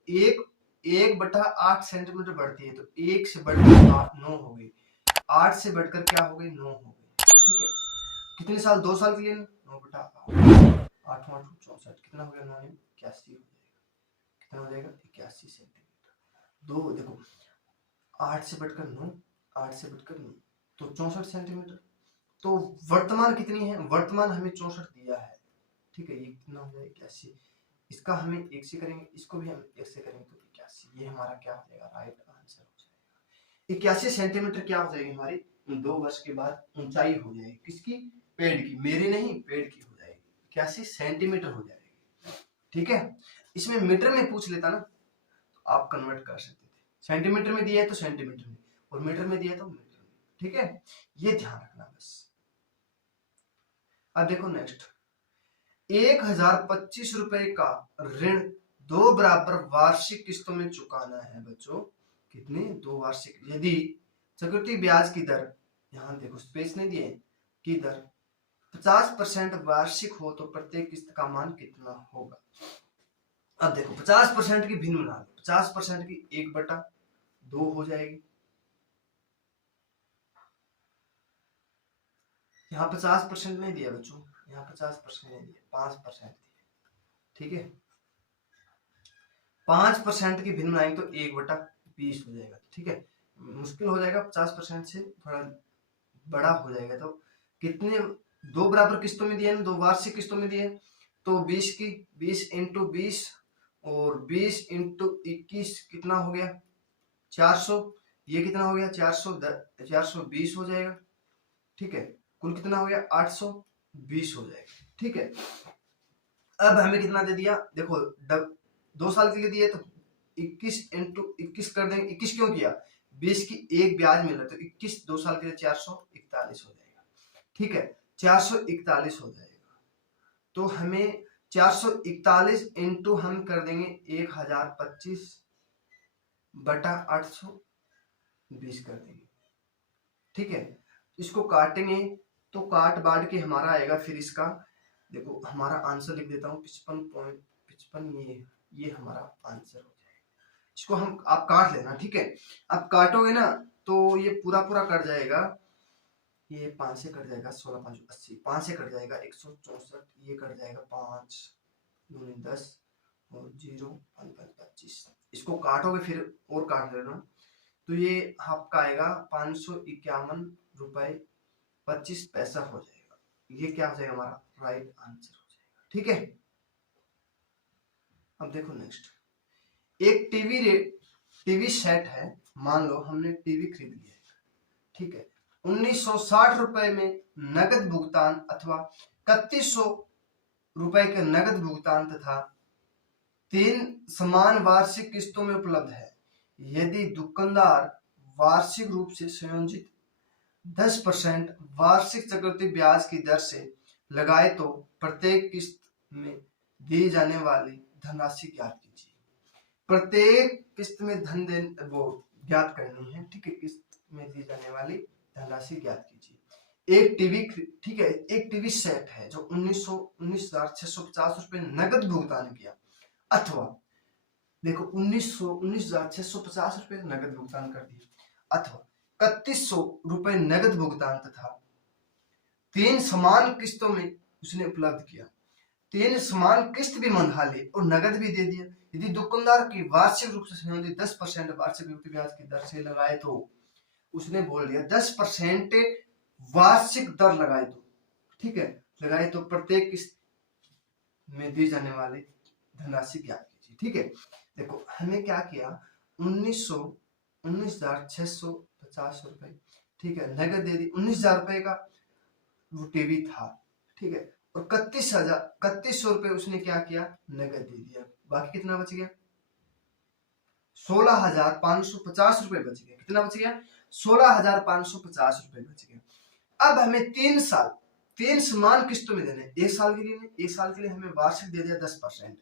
1/8 सेंटीमीटर बढ़ती है, तो 1 से बढ़कर 9 हो गई, 8 से बढ़कर क्या हो गई 9 हो गई। ठीक है, कितने साल 2 साल के लिए 9/8 8 64 कितना हो गया 9 81 हो जाएगा, कितना हो जाएगा 81 सेंटीमीटर। दो, देखो 8 से बढ़कर 9, 8 से बढ़कर 9 तो 64 सेंटीमीटर। तो वर्तमान कितनी है, वर्तमान हमें 64 दिया है, ठीक है। ये कितना हो जाएगा 81, इसका हमें 1 से करेंगे, इसको भी हम 1 से करेंगे तो 81, ये हमारा क्या हो जाएगा, राइट आंसर हो जाएगा। 81 सेंटीमीटर क्या हो जाएगी हमारी 2 वर्ष के बाद ऊंचाई हो जाएगी, किसकी, पेड़ की, मेरी नहीं पेड़ की हो जाएगी, 81 सेंटीमीटर हो जाएगी, ठीक है। इसमें मीटर में पूछ लेता ना तो आप कन्वर्ट कर सकते थे, सेंटीमीटर में दिया है तो सेंटीमीटर में, और मीटर में दिया है तो मीटर में, ठीक है, ये ध्यान रखना बस। अब देखो नेक्स्ट, 1025 रुपए का ऋण 2 बराबर वार्षिक किस्तों में चुकाना है बच्चों, कितने, 2 वार्षिक, यदि चक्रवृद्धि ब्याज की दर, यहां देखो स्पेस नहीं दिए, की दर 50% वार्षिक हो तो प्रत्येक किस्त का मान कितना होगा। अब देखो 50% की भिन्न बना लो, 50% की 1/2 हो जाएगी, यहाँ 50% नहीं दिया बच्चों, यहाँ 50% नहीं दिया, 5% दिया, ठीक है। 5% की भिन्न बनाएंगे तो 1/20 हो जाएगा, ठीक है। मुश्किल हो जाएगा, 50% से थोड़ा बड़ा हो जाएगा, तो कितने, 2 बराबर किस्तों में दिए ना, 2 वार्षिक किस्तों में दिए, तो 20 की 20 × 20 और 20 × 21 कितना हो गया 400, ये कितना हो गया 420 हो जाएगा, ठीक है। कुल कितना हो गया 820 हो जाएगा, ठीक है। अब हमें कितना दे दिया, देखो 2 साल के लिए दिए तो 21 × 21 कर देंगे, 21 क्यों किया, 20 की 1 ब्याज मिल रहा है तो 21 2 साल के लिए 441 हो जाएगा, ठीक है, 441 हो जाएगा। तो हमें 441 इंटू हम कर देंगे 1025 बटा 820 कर देंगे, ठीक है। इसको काटेंगे तो काट बांट के हमारा आएगा, फिर इसका देखो हमारा आंसर लिख देता हूँ 55.55, ये हमारा आंसर हो जाएगा। इसको हम आप काट लेना, ठीक है। आप काटोगे ना तो ये पूरा पूरा कट जाएगा, ये 5 से कट जाएगा, 16 5 80, 5 से कट जाएगा 164, ये कट जाएगा 5 दूनी 10 और 0 5 5 25, इसको काटोगे फिर और काट लेना तो ये आपका आएगा 551 रुपए 25 पैसा हो जाएगा, ये क्या हो जाएगा हमारा राइट आंसर हो जाएगा, ठीक है। अब देखो नेक्स्ट, एक टीवी सेट है, मान लो हमने टीवी खरीद लिया है, ठीक है, 1960 रुपए में नगद भुगतान अथवा 3100 रुपए के नगद भुगतान तथा 3 समान वार्षिक किस्तों में उपलब्ध है। यदि दुकानदार वार्षिक रूप से संयोजित 10% वार्षिक चक्रवृद्धि ब्याज की दर से लगाए तो प्रत्येक किस्त में दी जाने वाली धनराशि ज्ञात कीजिए। प्रत्येक किस्त में धन वो ज्ञात करनी है, ठीक है, किस्त में दी जाने वाली धनराशि ज्ञात कीजिए। एक टीवी, ठीक है, एक टीवी सेट है जो 19,650 रुपए नगद भुगतान किया, अथवा देखो 19,650 रुपए नगद भुगतान कर दिया, अथवा 3100 रुपए नगद भुगतान तथा 3 समान किस्तों में उसने उपलब्ध किया, 3 समान किस्त भी मंधा ली और नगद भी दे दिया। यदि दुकानदार की वार्षिक रूप से संबंधित 10% वार्षिक ब्याज की दर से लगाए तो उसने बोल दिया 10% वार्षिक दर लगाए तो, ठीक है, लगाए तो प्रत्येक किस्त में दी जाने वाली धनराशि ज्ञात कीजिए, ठीक है। देखो हमें क्या किया, 19,650 रुपए, ठीक है, नगद दे दी, 19,000 रुपए का वो टीवी था, ठीक है, और 3100 रुपए उसने क्या किया, नगद दे दिया, बाकी कितना बच गया 16,550 रुपए बच गया, कितना बच गया 16,550 रुपए बच गया। अब हमें 3 समान किस्तों में देने, एक साल के लिए हमें वार्षिक दे दिया 10%,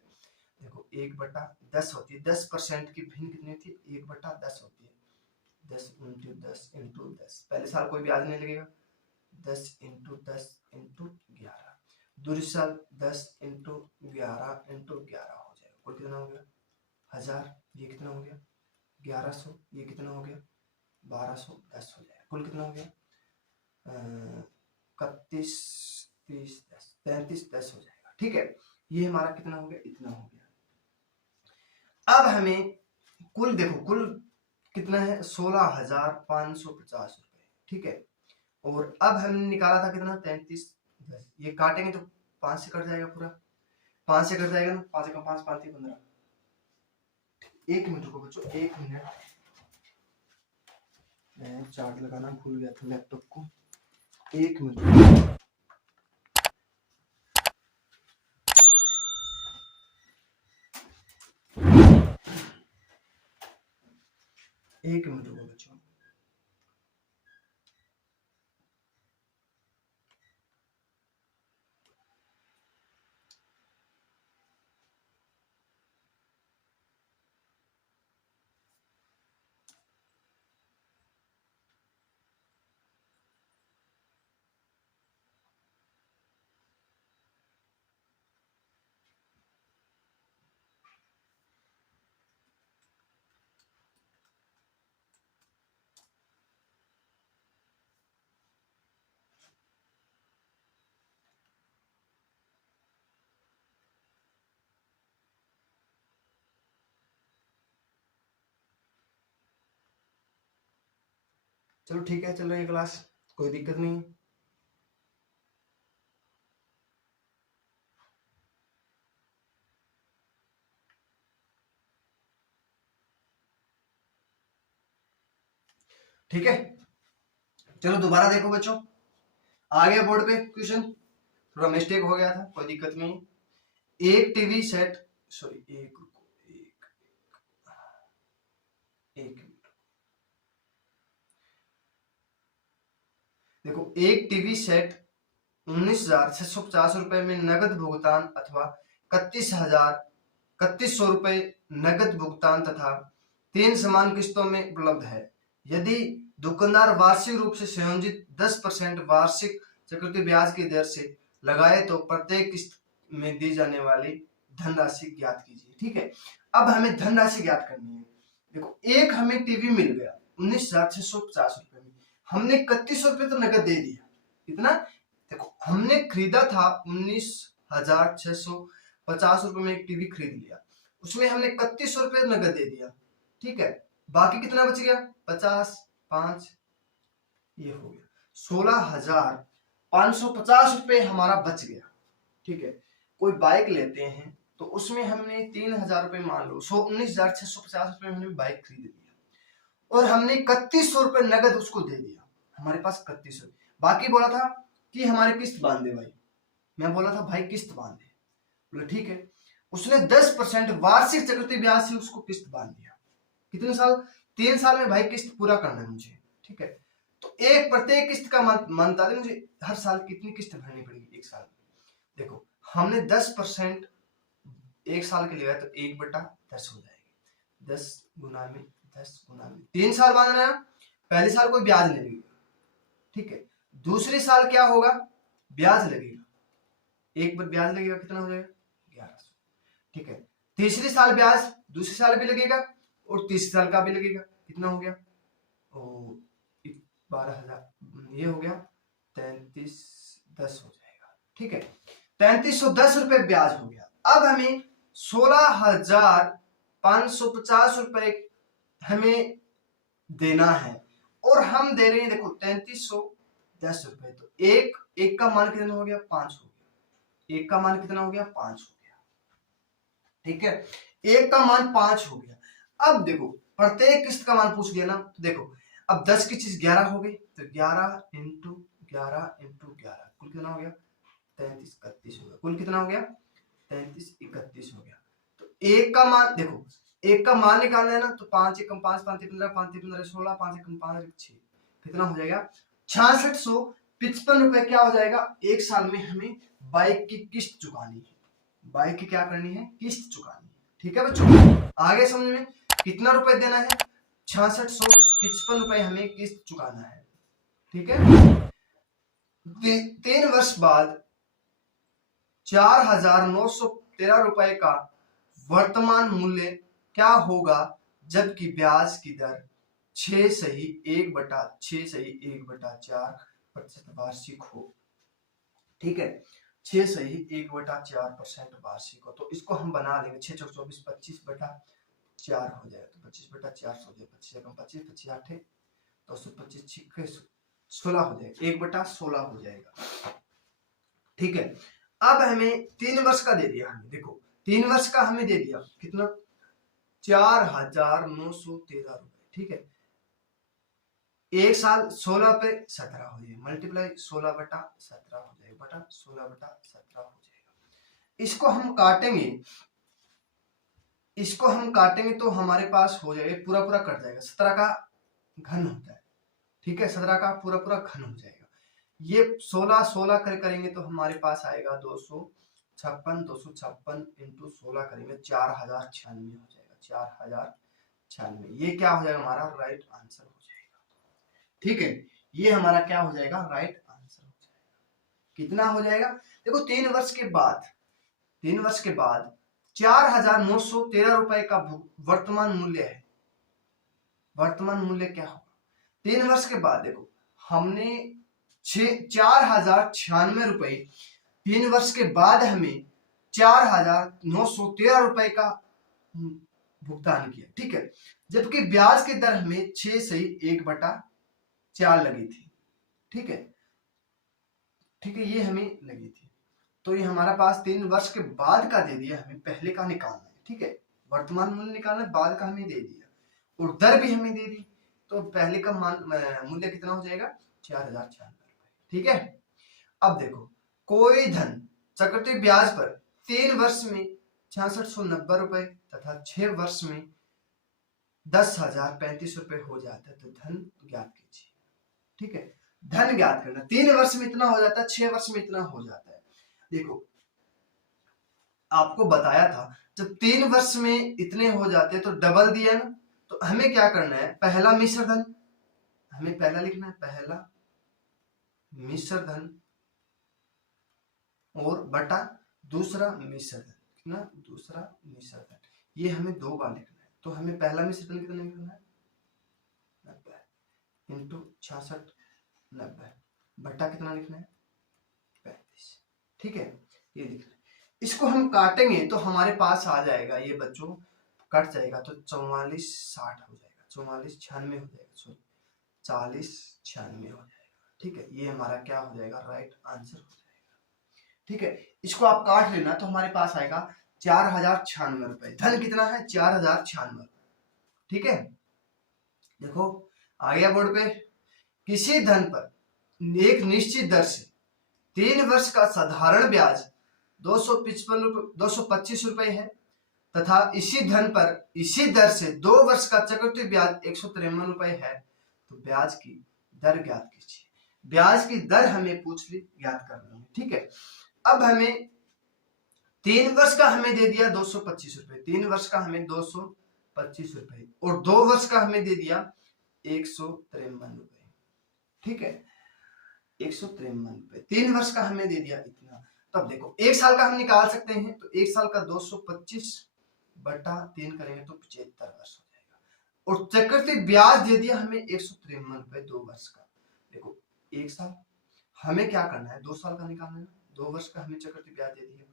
देखो 1/10 होती है, 10% की भिन्न कितनी होती है 1/10 होती है, 10 × 10 × 10, पहले साल कोई ब्याज नहीं लगेगा, 10 × 10 × 11, दूसरे साल 10 × 11 × 11 हो जाएगा, कुल कितना हो गया 1000, ये कितना हो गया 1100, ये कितना हो गया 1210 हो जाएगा, कुल कितना हो गया 31 30 10 33 10 हो जाएगा, ठीक है। ये हमारा कितना हो गया, इतना हो गया। अब हमें कुल देखो कुल कितना है 16,550 रुपए, ठीक है। और अब हमने निकाला था कितना 33, ये काटेंगे तो 5 से कट जाएगा पूरा, 5 से कट जाएगा ना, 5 का 5 5 15। एक मिनट रुको बच्चों, एक मिनट, मैं चार्ट लगाना भूल गया था लैपटॉप को, एक मिनट। एक मिनट रुको बच्चों। चलो ठीक है, चल रही है क्लास, कोई दिक्कत नहीं। ठीक है, चलो दोबारा देखो बच्चों, आ गया बोर्ड पे क्वेश्चन, थोड़ा मिस्टेक हो गया था, कोई दिक्कत नहीं। एक टीवी सेट, सॉरी एक रुको, एक मिनट, देखो एक टीवी सेट 19,650 रुपए में नगद भुगतान अथवा 31,000 रुपए नगद भुगतान तथा 3 समान किस्तों में उपलब्ध है। यदि दुकानदार वार्षिक रूप से संयोजित 10% वार्षिक चक्रवृद्धि ब्याज की दर से लगाए तो प्रत्येक किस्त में दी जाने वाली धनराशि ज्ञात कीजिए। ठीक है, अब हमें धनराशि ज्ञात करनी है। देखो एक हमें टीवी मिल गया 19,650 रुपए में, हमने 31 रुपए तो नगद दे दिया। कितना? देखो हमने खरीदा था 19,650 रुपए में एक टीवी खरीद लिया, उसमें हमने 31 रुपए नगद दे दिया। ठीक है, बाकी कितना बच गया? 50 5, ये हो गया 16,550 रुपए हमारा बच गया। ठीक है, कोई बाइक लेते हैं तो उसमें हमने 3,000 रुपए मान लो, 19,650 रुपए में हमने बाइक खरीद लिया और हमने 3100 रुपए नगद उसको दे दिया, हमारे पास 3100। बाकी बोला था कि हमारे किस्त बांध दे भाई, मैं बोला था भाई किस्त बांध दे, बोले ठीक है, उसने 10% वार्षिक चक्रवृद्धि ब्याज से उसको किस्त बांध दिया। कितने साल? 3 साल में भाई किस्त पूरा करना है मुझे। ठीक है, तो एक प्रत्येक किस्त का मानता है मुझे हर साल कितनी किस्त भरनी पड़ेगी एक साल में। देखो हमने 10% एक साल के लिए तो 1/10 हो जाएगी, 10 गुना में 10 गुना में 3 साल बांधना है। पहले साल कोई ब्याज नहीं लगेगा, ठीक है, दूसरे साल क्या होगा? ब्याज लगेगा, एक बार ब्याज लगेगा, कितना हो जाएगा? 1100। ठीक है, तीसरे साल ब्याज दूसरे साल भी लगेगा और तीसरे साल का भी लगेगा, कितना हो गया? 12,000, ये हो गया 3310 हो जाएगा। ठीक है, 3310 रुपए ब्याज हो गया। अब हमें 16,550 रुपए हमें देना है और हम दे रहे हैं, देखो 3310 रुपए, तो एक का मान कितना हो गया? 5 हो गया, एक का मान कितना हो गया? 5 हो गया। ठीक है, एक का मान 5 हो गया। अब देखो प्रत्येक किस्त का मान पूछ लिया ना, तो देखो अब 10 की चीज 11 हो गई, तो 11 इंटू 11 इंटू 11 कुल कितना हो गया? 33 31 हो गया। कुल कितना हो गया? 33 31 हो गया। तो एक का मान देखो, एक का मान निकालना है ना, तो 5 एकम 5 5 15 5 15 16 5 एकम 5 6, कितना हो जाएगा? 6655 रुपए क्या हो जाएगा? एक साल में हमें बाइक की किस्त चुकानी है, बाइक की क्या करनी है? किस्त चुकानी है। ठीक है बच्चों, आगे समझ में कितना रुपए देना है? 6655 रुपए हमें किस्त चुकाना है। ठीक है, 3 वर्ष बाद 4,913 रुपए का वर्तमान मूल्य क्या होगा जबकि ब्याज की दर 6/1/4% वार्षिक हो। ठीक है, 6/1/4% वार्षिक हो, तो इसको हम बना लेंगे 6 24 25 बटा 4 हो जाएगा, तो 25/4 हो जाएगा, 25 25 8 225 6 16 हो जाएगा, 1/16 हो जाएगा। ठीक है, अब हमें 3 वर्ष का दे दिया, हमें देखो 3 वर्ष का हमें दे दिया कितना, 4,913 रुपए। ठीक है, एक साल 16 पे 17 हो जाएगा, मल्टीप्लाई 16/17 हो जाएगा, बटा 16/17 हो जाएगा। इसको हम काटेंगे तो हमारे पास हो जाएगा, पूरा पूरा कट जाएगा, 17 का घन होता है। ठीक है, 17 का पूरा पूरा घन हो जाएगा। ये 16 16 करेंगे तो हमारे पास आएगा 256 इंटू 16 करेंगे 4096 हो जाएगा, 4096। ये क्या हो जाएगा, हमारा राइट आंसर हो जाएगा। ठीक है, ये हमारा क्या हो जाएगा, राइट आंसर हो जाएगा। कितना हो जाएगा, देखो 3 वर्ष के बाद 4,913 रुपए का वर्तमान मूल्य है। वर्तमान मूल्य क्या होगा 3 वर्ष के बाद, देखो हमने 4,096 रुपए 3 वर्ष के बाद हमें 4,913 रुपए का भुगतान किया। ठीक है, जबकि ब्याज की दर हमें 6 सही 1/4 लगी थी। ठीक है, ये हमें लगी थी, तो ये हमारा पास 3 वर्ष के बाद का दे दिया, हमें पहले का निकालना है। ठीक है, वर्तमान मूल्य निकालना, बाद का हमें दे दिया और दर भी हमें दे दी, तो पहले का मूल्य कितना हो जाएगा, 4,096 रुपए। ठीक है, अब देखो कोई धन चक्रवृद्धि ब्याज पर 3 वर्ष में 6690 रुपए तथा 6 वर्ष में 10,035 रुपए हो जाता है, तो धन ज्ञात कीजिए। ठीक है, धन ज्ञात करना, 3 वर्ष में इतना हो जाता है, 6 वर्ष में इतना हो जाता है। देखो आपको बताया था जब 3 वर्ष में इतने हो जाते हैं तो डबल दिया ना, तो हमें क्या करना है, पहला मिश्र धन हमें पहला लिखना है, पहला मिश्र धन और बटा दूसरा मिश्र धन, कितना, दूसरा मिश्र धन। ये हमें 2 बार लिखना है, तो हमें पहला मिश्र धन कितना लिखना है, 90 इंटू 66 90 बटा कितना लिखना है, 35। ठीक है, ये लिखना है। इसको हम काटेंगे तो हमारे पास आ जाएगा, ये बच्चों कट जाएगा तो 4460 हो जाएगा, 4496 हो जाएगा, 4096 हो जाएगा। ठीक है, ये हमारा क्या हो जाएगा, राइट आंसर हो जाएगा। ठीक है, इसको आप काट लेना तो हमारे पास आएगा 4,096 रुपए। धन कितना है, 4,096। ठीक है, देखो आ गया बोर्ड पे, किसी धन पर एक निश्चित दर से 3 वर्ष का साधारण ब्याज 225 रुपए है तथा इसी धन पर इसी दर से 2 वर्ष का चक्रवृद्धि ब्याज 153 रुपए है, तो ब्याज की दर ज्ञात कीजिए। ब्याज की दर हमें पूछ ली, ज्ञात करनी है। ठीक है, अब हमें 3 वर्ष का हमें दे दिया 225 रुपए, 3 वर्ष का हमें 225 रुपए और 2 वर्ष का हमें दे दिया 153 रुपए। ठीक है, 153 रुपए, 3 वर्ष का हमें दे दिया इतना। तब देखो 1 साल का हम निकाल सकते हैं, तो 1 साल का 225/3 करेंगे तो 75 वर्ष हो जाएगा और चक्रवृद्धि ब्याज दे दिया हमें 153 रुपए 2 वर्ष का। देखो 1 साल हमें क्या करना है, 2 साल का निकालना है, 2 वर्ष का हमें चक्रवृद्धि ब्याज दे दिया,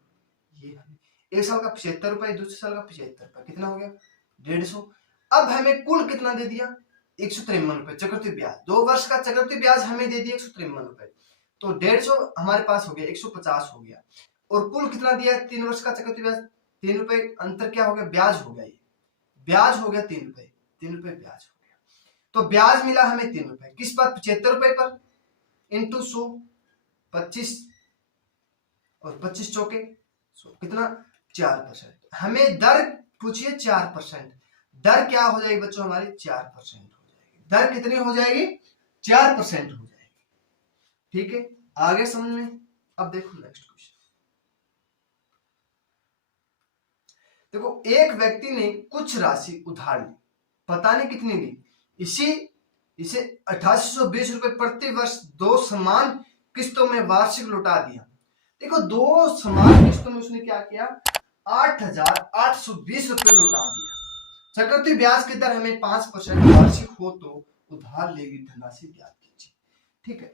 ये हमें 1 साल का 75 रुपए, दूसरे साल का 75 रुपए, कितना हो गया 150। अब हमें कुल कितना दे दिया, 153 रुपए चक्रवृद्धि ब्याज। 2 वर्ष का चक्रवृद्धि ब्याज हमें दे दिया 153 रुपए, तो 150 हमारे पास हो गया, 150 हो गया और कुल कितना दिया 3 वर्ष का चक्रवृद्धि ब्याज 3 रुपए, अंतर क्या हो गया, ब्याज हो गया, ये ब्याज हो गया 3 रुपए, 3 रुपए ब्याज हो गया, तो ब्याज मिला हमें 3 रुपए, किस पर, 75 रुपए पर इंटू 100, 25 और 25 चौके 100, कितना 4%। हमें दर पूछिए 4%, दर क्या हो जाएगी बच्चों हमारी 4% हो जाएगी, दर कितनी हो जाएगी 4% हो जाएगी। ठीक है, आगे समझ में। अब देखो नेक्स्ट क्वेश्चन, देखो एक व्यक्ति ने कुछ राशि उधार ली, पता नहीं कितनी ली, इसे 8820 रुपए प्रति वर्ष 2 समान किस्तों में वार्षिक लौटा दिया। देखो 2 समान किस्तों में उसने क्या किया, 8,820 रुपए लौटा दिया। चक्रवृद्धि ब्याज की दर हमें 5% वार्षिक हो तो उधार लेगी धनराशि ज्ञात कीजिए। ठीक है,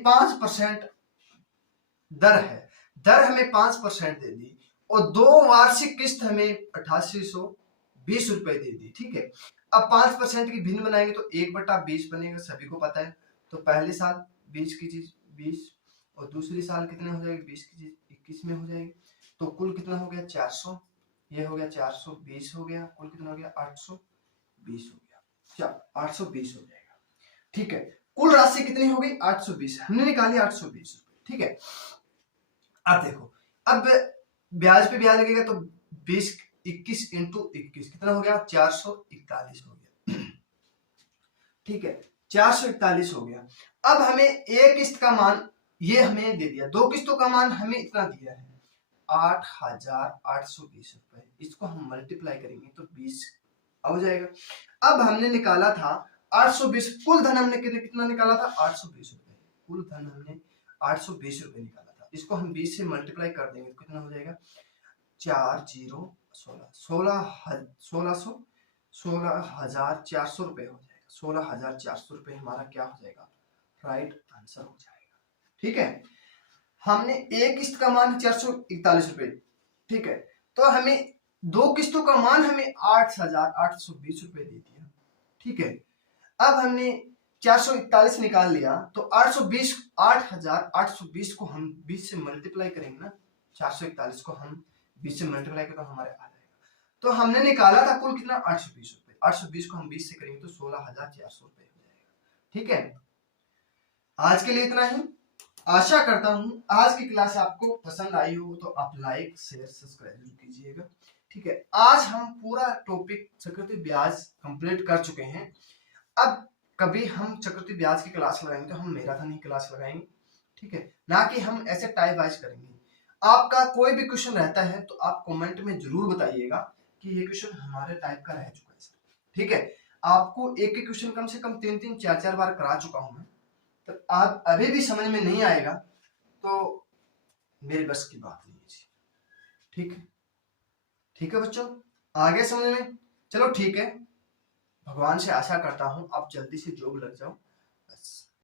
5% दर है, दर हमें 5% दे दी और 2 वार्षिक किस्त हमें 8820 20 रुपए दे दिए, ठीक है। अब 5% की भिन्न बनाएंगे तो 1/20 बनेगा, सभी को पता है। तो पहले साल 20 की चीज 20 और दूसरी साल कितने हो जाएगी, 20 की चीज 21 में हो जाएगी। तो कुल कितना हो गया 400, ये हो गया 420 हो गया, कुल कितना हो गया 820 हो गया, अच्छा 820 हो जाएगा, ठीक है। कुल राशि कितनी हो गई 820, हमने निकाली 820 रुपए, ठीक है। अब देखो, अब ब्याज पे ब्याज लगेगा तो 20 21 इंटू 21 कितना हो गया 441 हो गया, ठीक है 441 हो गया। अब हमें एक किस्त का मान ये हमें दे दिया, दो किस्तों का मान हमें इतना दिया है 8,820 रुपए, इसको हम मल्टीप्लाई करेंगे तो 20 हो जाएगा। अब हमने निकाला था 820, कुल धन हमने कितना निकाला था 820 रुपए, कुल धन हमने 820 रुपए निकाला था, इसको हम 20 से मल्टीप्लाई कर देंगे तो कितना हो जाएगा 16,400 रुपए हो जाएगा, 16,400 रुपए हमारा क्या हो जाएगा, राइट आंसर हो जाएगा, ठीक है। हमने एक किस्त का मान 441 रुपए, ठीक है, तो हमें दो किस्तों का मान हमें 8,820 रुपए दे दिया, ठीक है। अब हमने 441 निकाल लिया तो 8,820 को हम 20 से मल्टीप्लाई करेंगे ना, 441 को हम 20 से मल्टीप्लाई करें तो हमारे आ जाएगा। तो हमने निकाला था कुल कितना 820 रुपए, 820 को हम 20 से करेंगे तो 16,400 रुपए हो जाएगा, ठीक है। आज के लिए इतना ही, आशा करता हूं आज की क्लास आपको पसंद आई हो, तो आप लाइक शेयर सब्सक्राइब जरूर कीजिएगा, ठीक है। आज हम पूरा टॉपिक चक्रवृद्धि ब्याज कंप्लीट कर चुके हैं। अब कभी हम चक्रवृद्धि ब्याज की क्लास लगाएंगे तो हम मैराथन की क्लास लगाएंगे, ठीक है, ना कि हम ऐसे टाइप वाइज करेंगे। आपका कोई भी क्वेश्चन रहता है तो आप कमेंट में जरूर बताइएगा कि ये क्वेश्चन हमारे टाइप का रह चुका है सर, ठीक है। आपको एक एक क्वेश्चन कम से कम 3-3 4-4 बार करा चुका हूं मैं, तो आप अभी भी समझ में नहीं आएगा तो मेरे बस की बात नहीं है जी, ठीक है, ठीक है बच्चों, आगे समझ में, चलो ठीक है। भगवान से आशा करता हूं आप जल्दी से जॉब लग जाओ।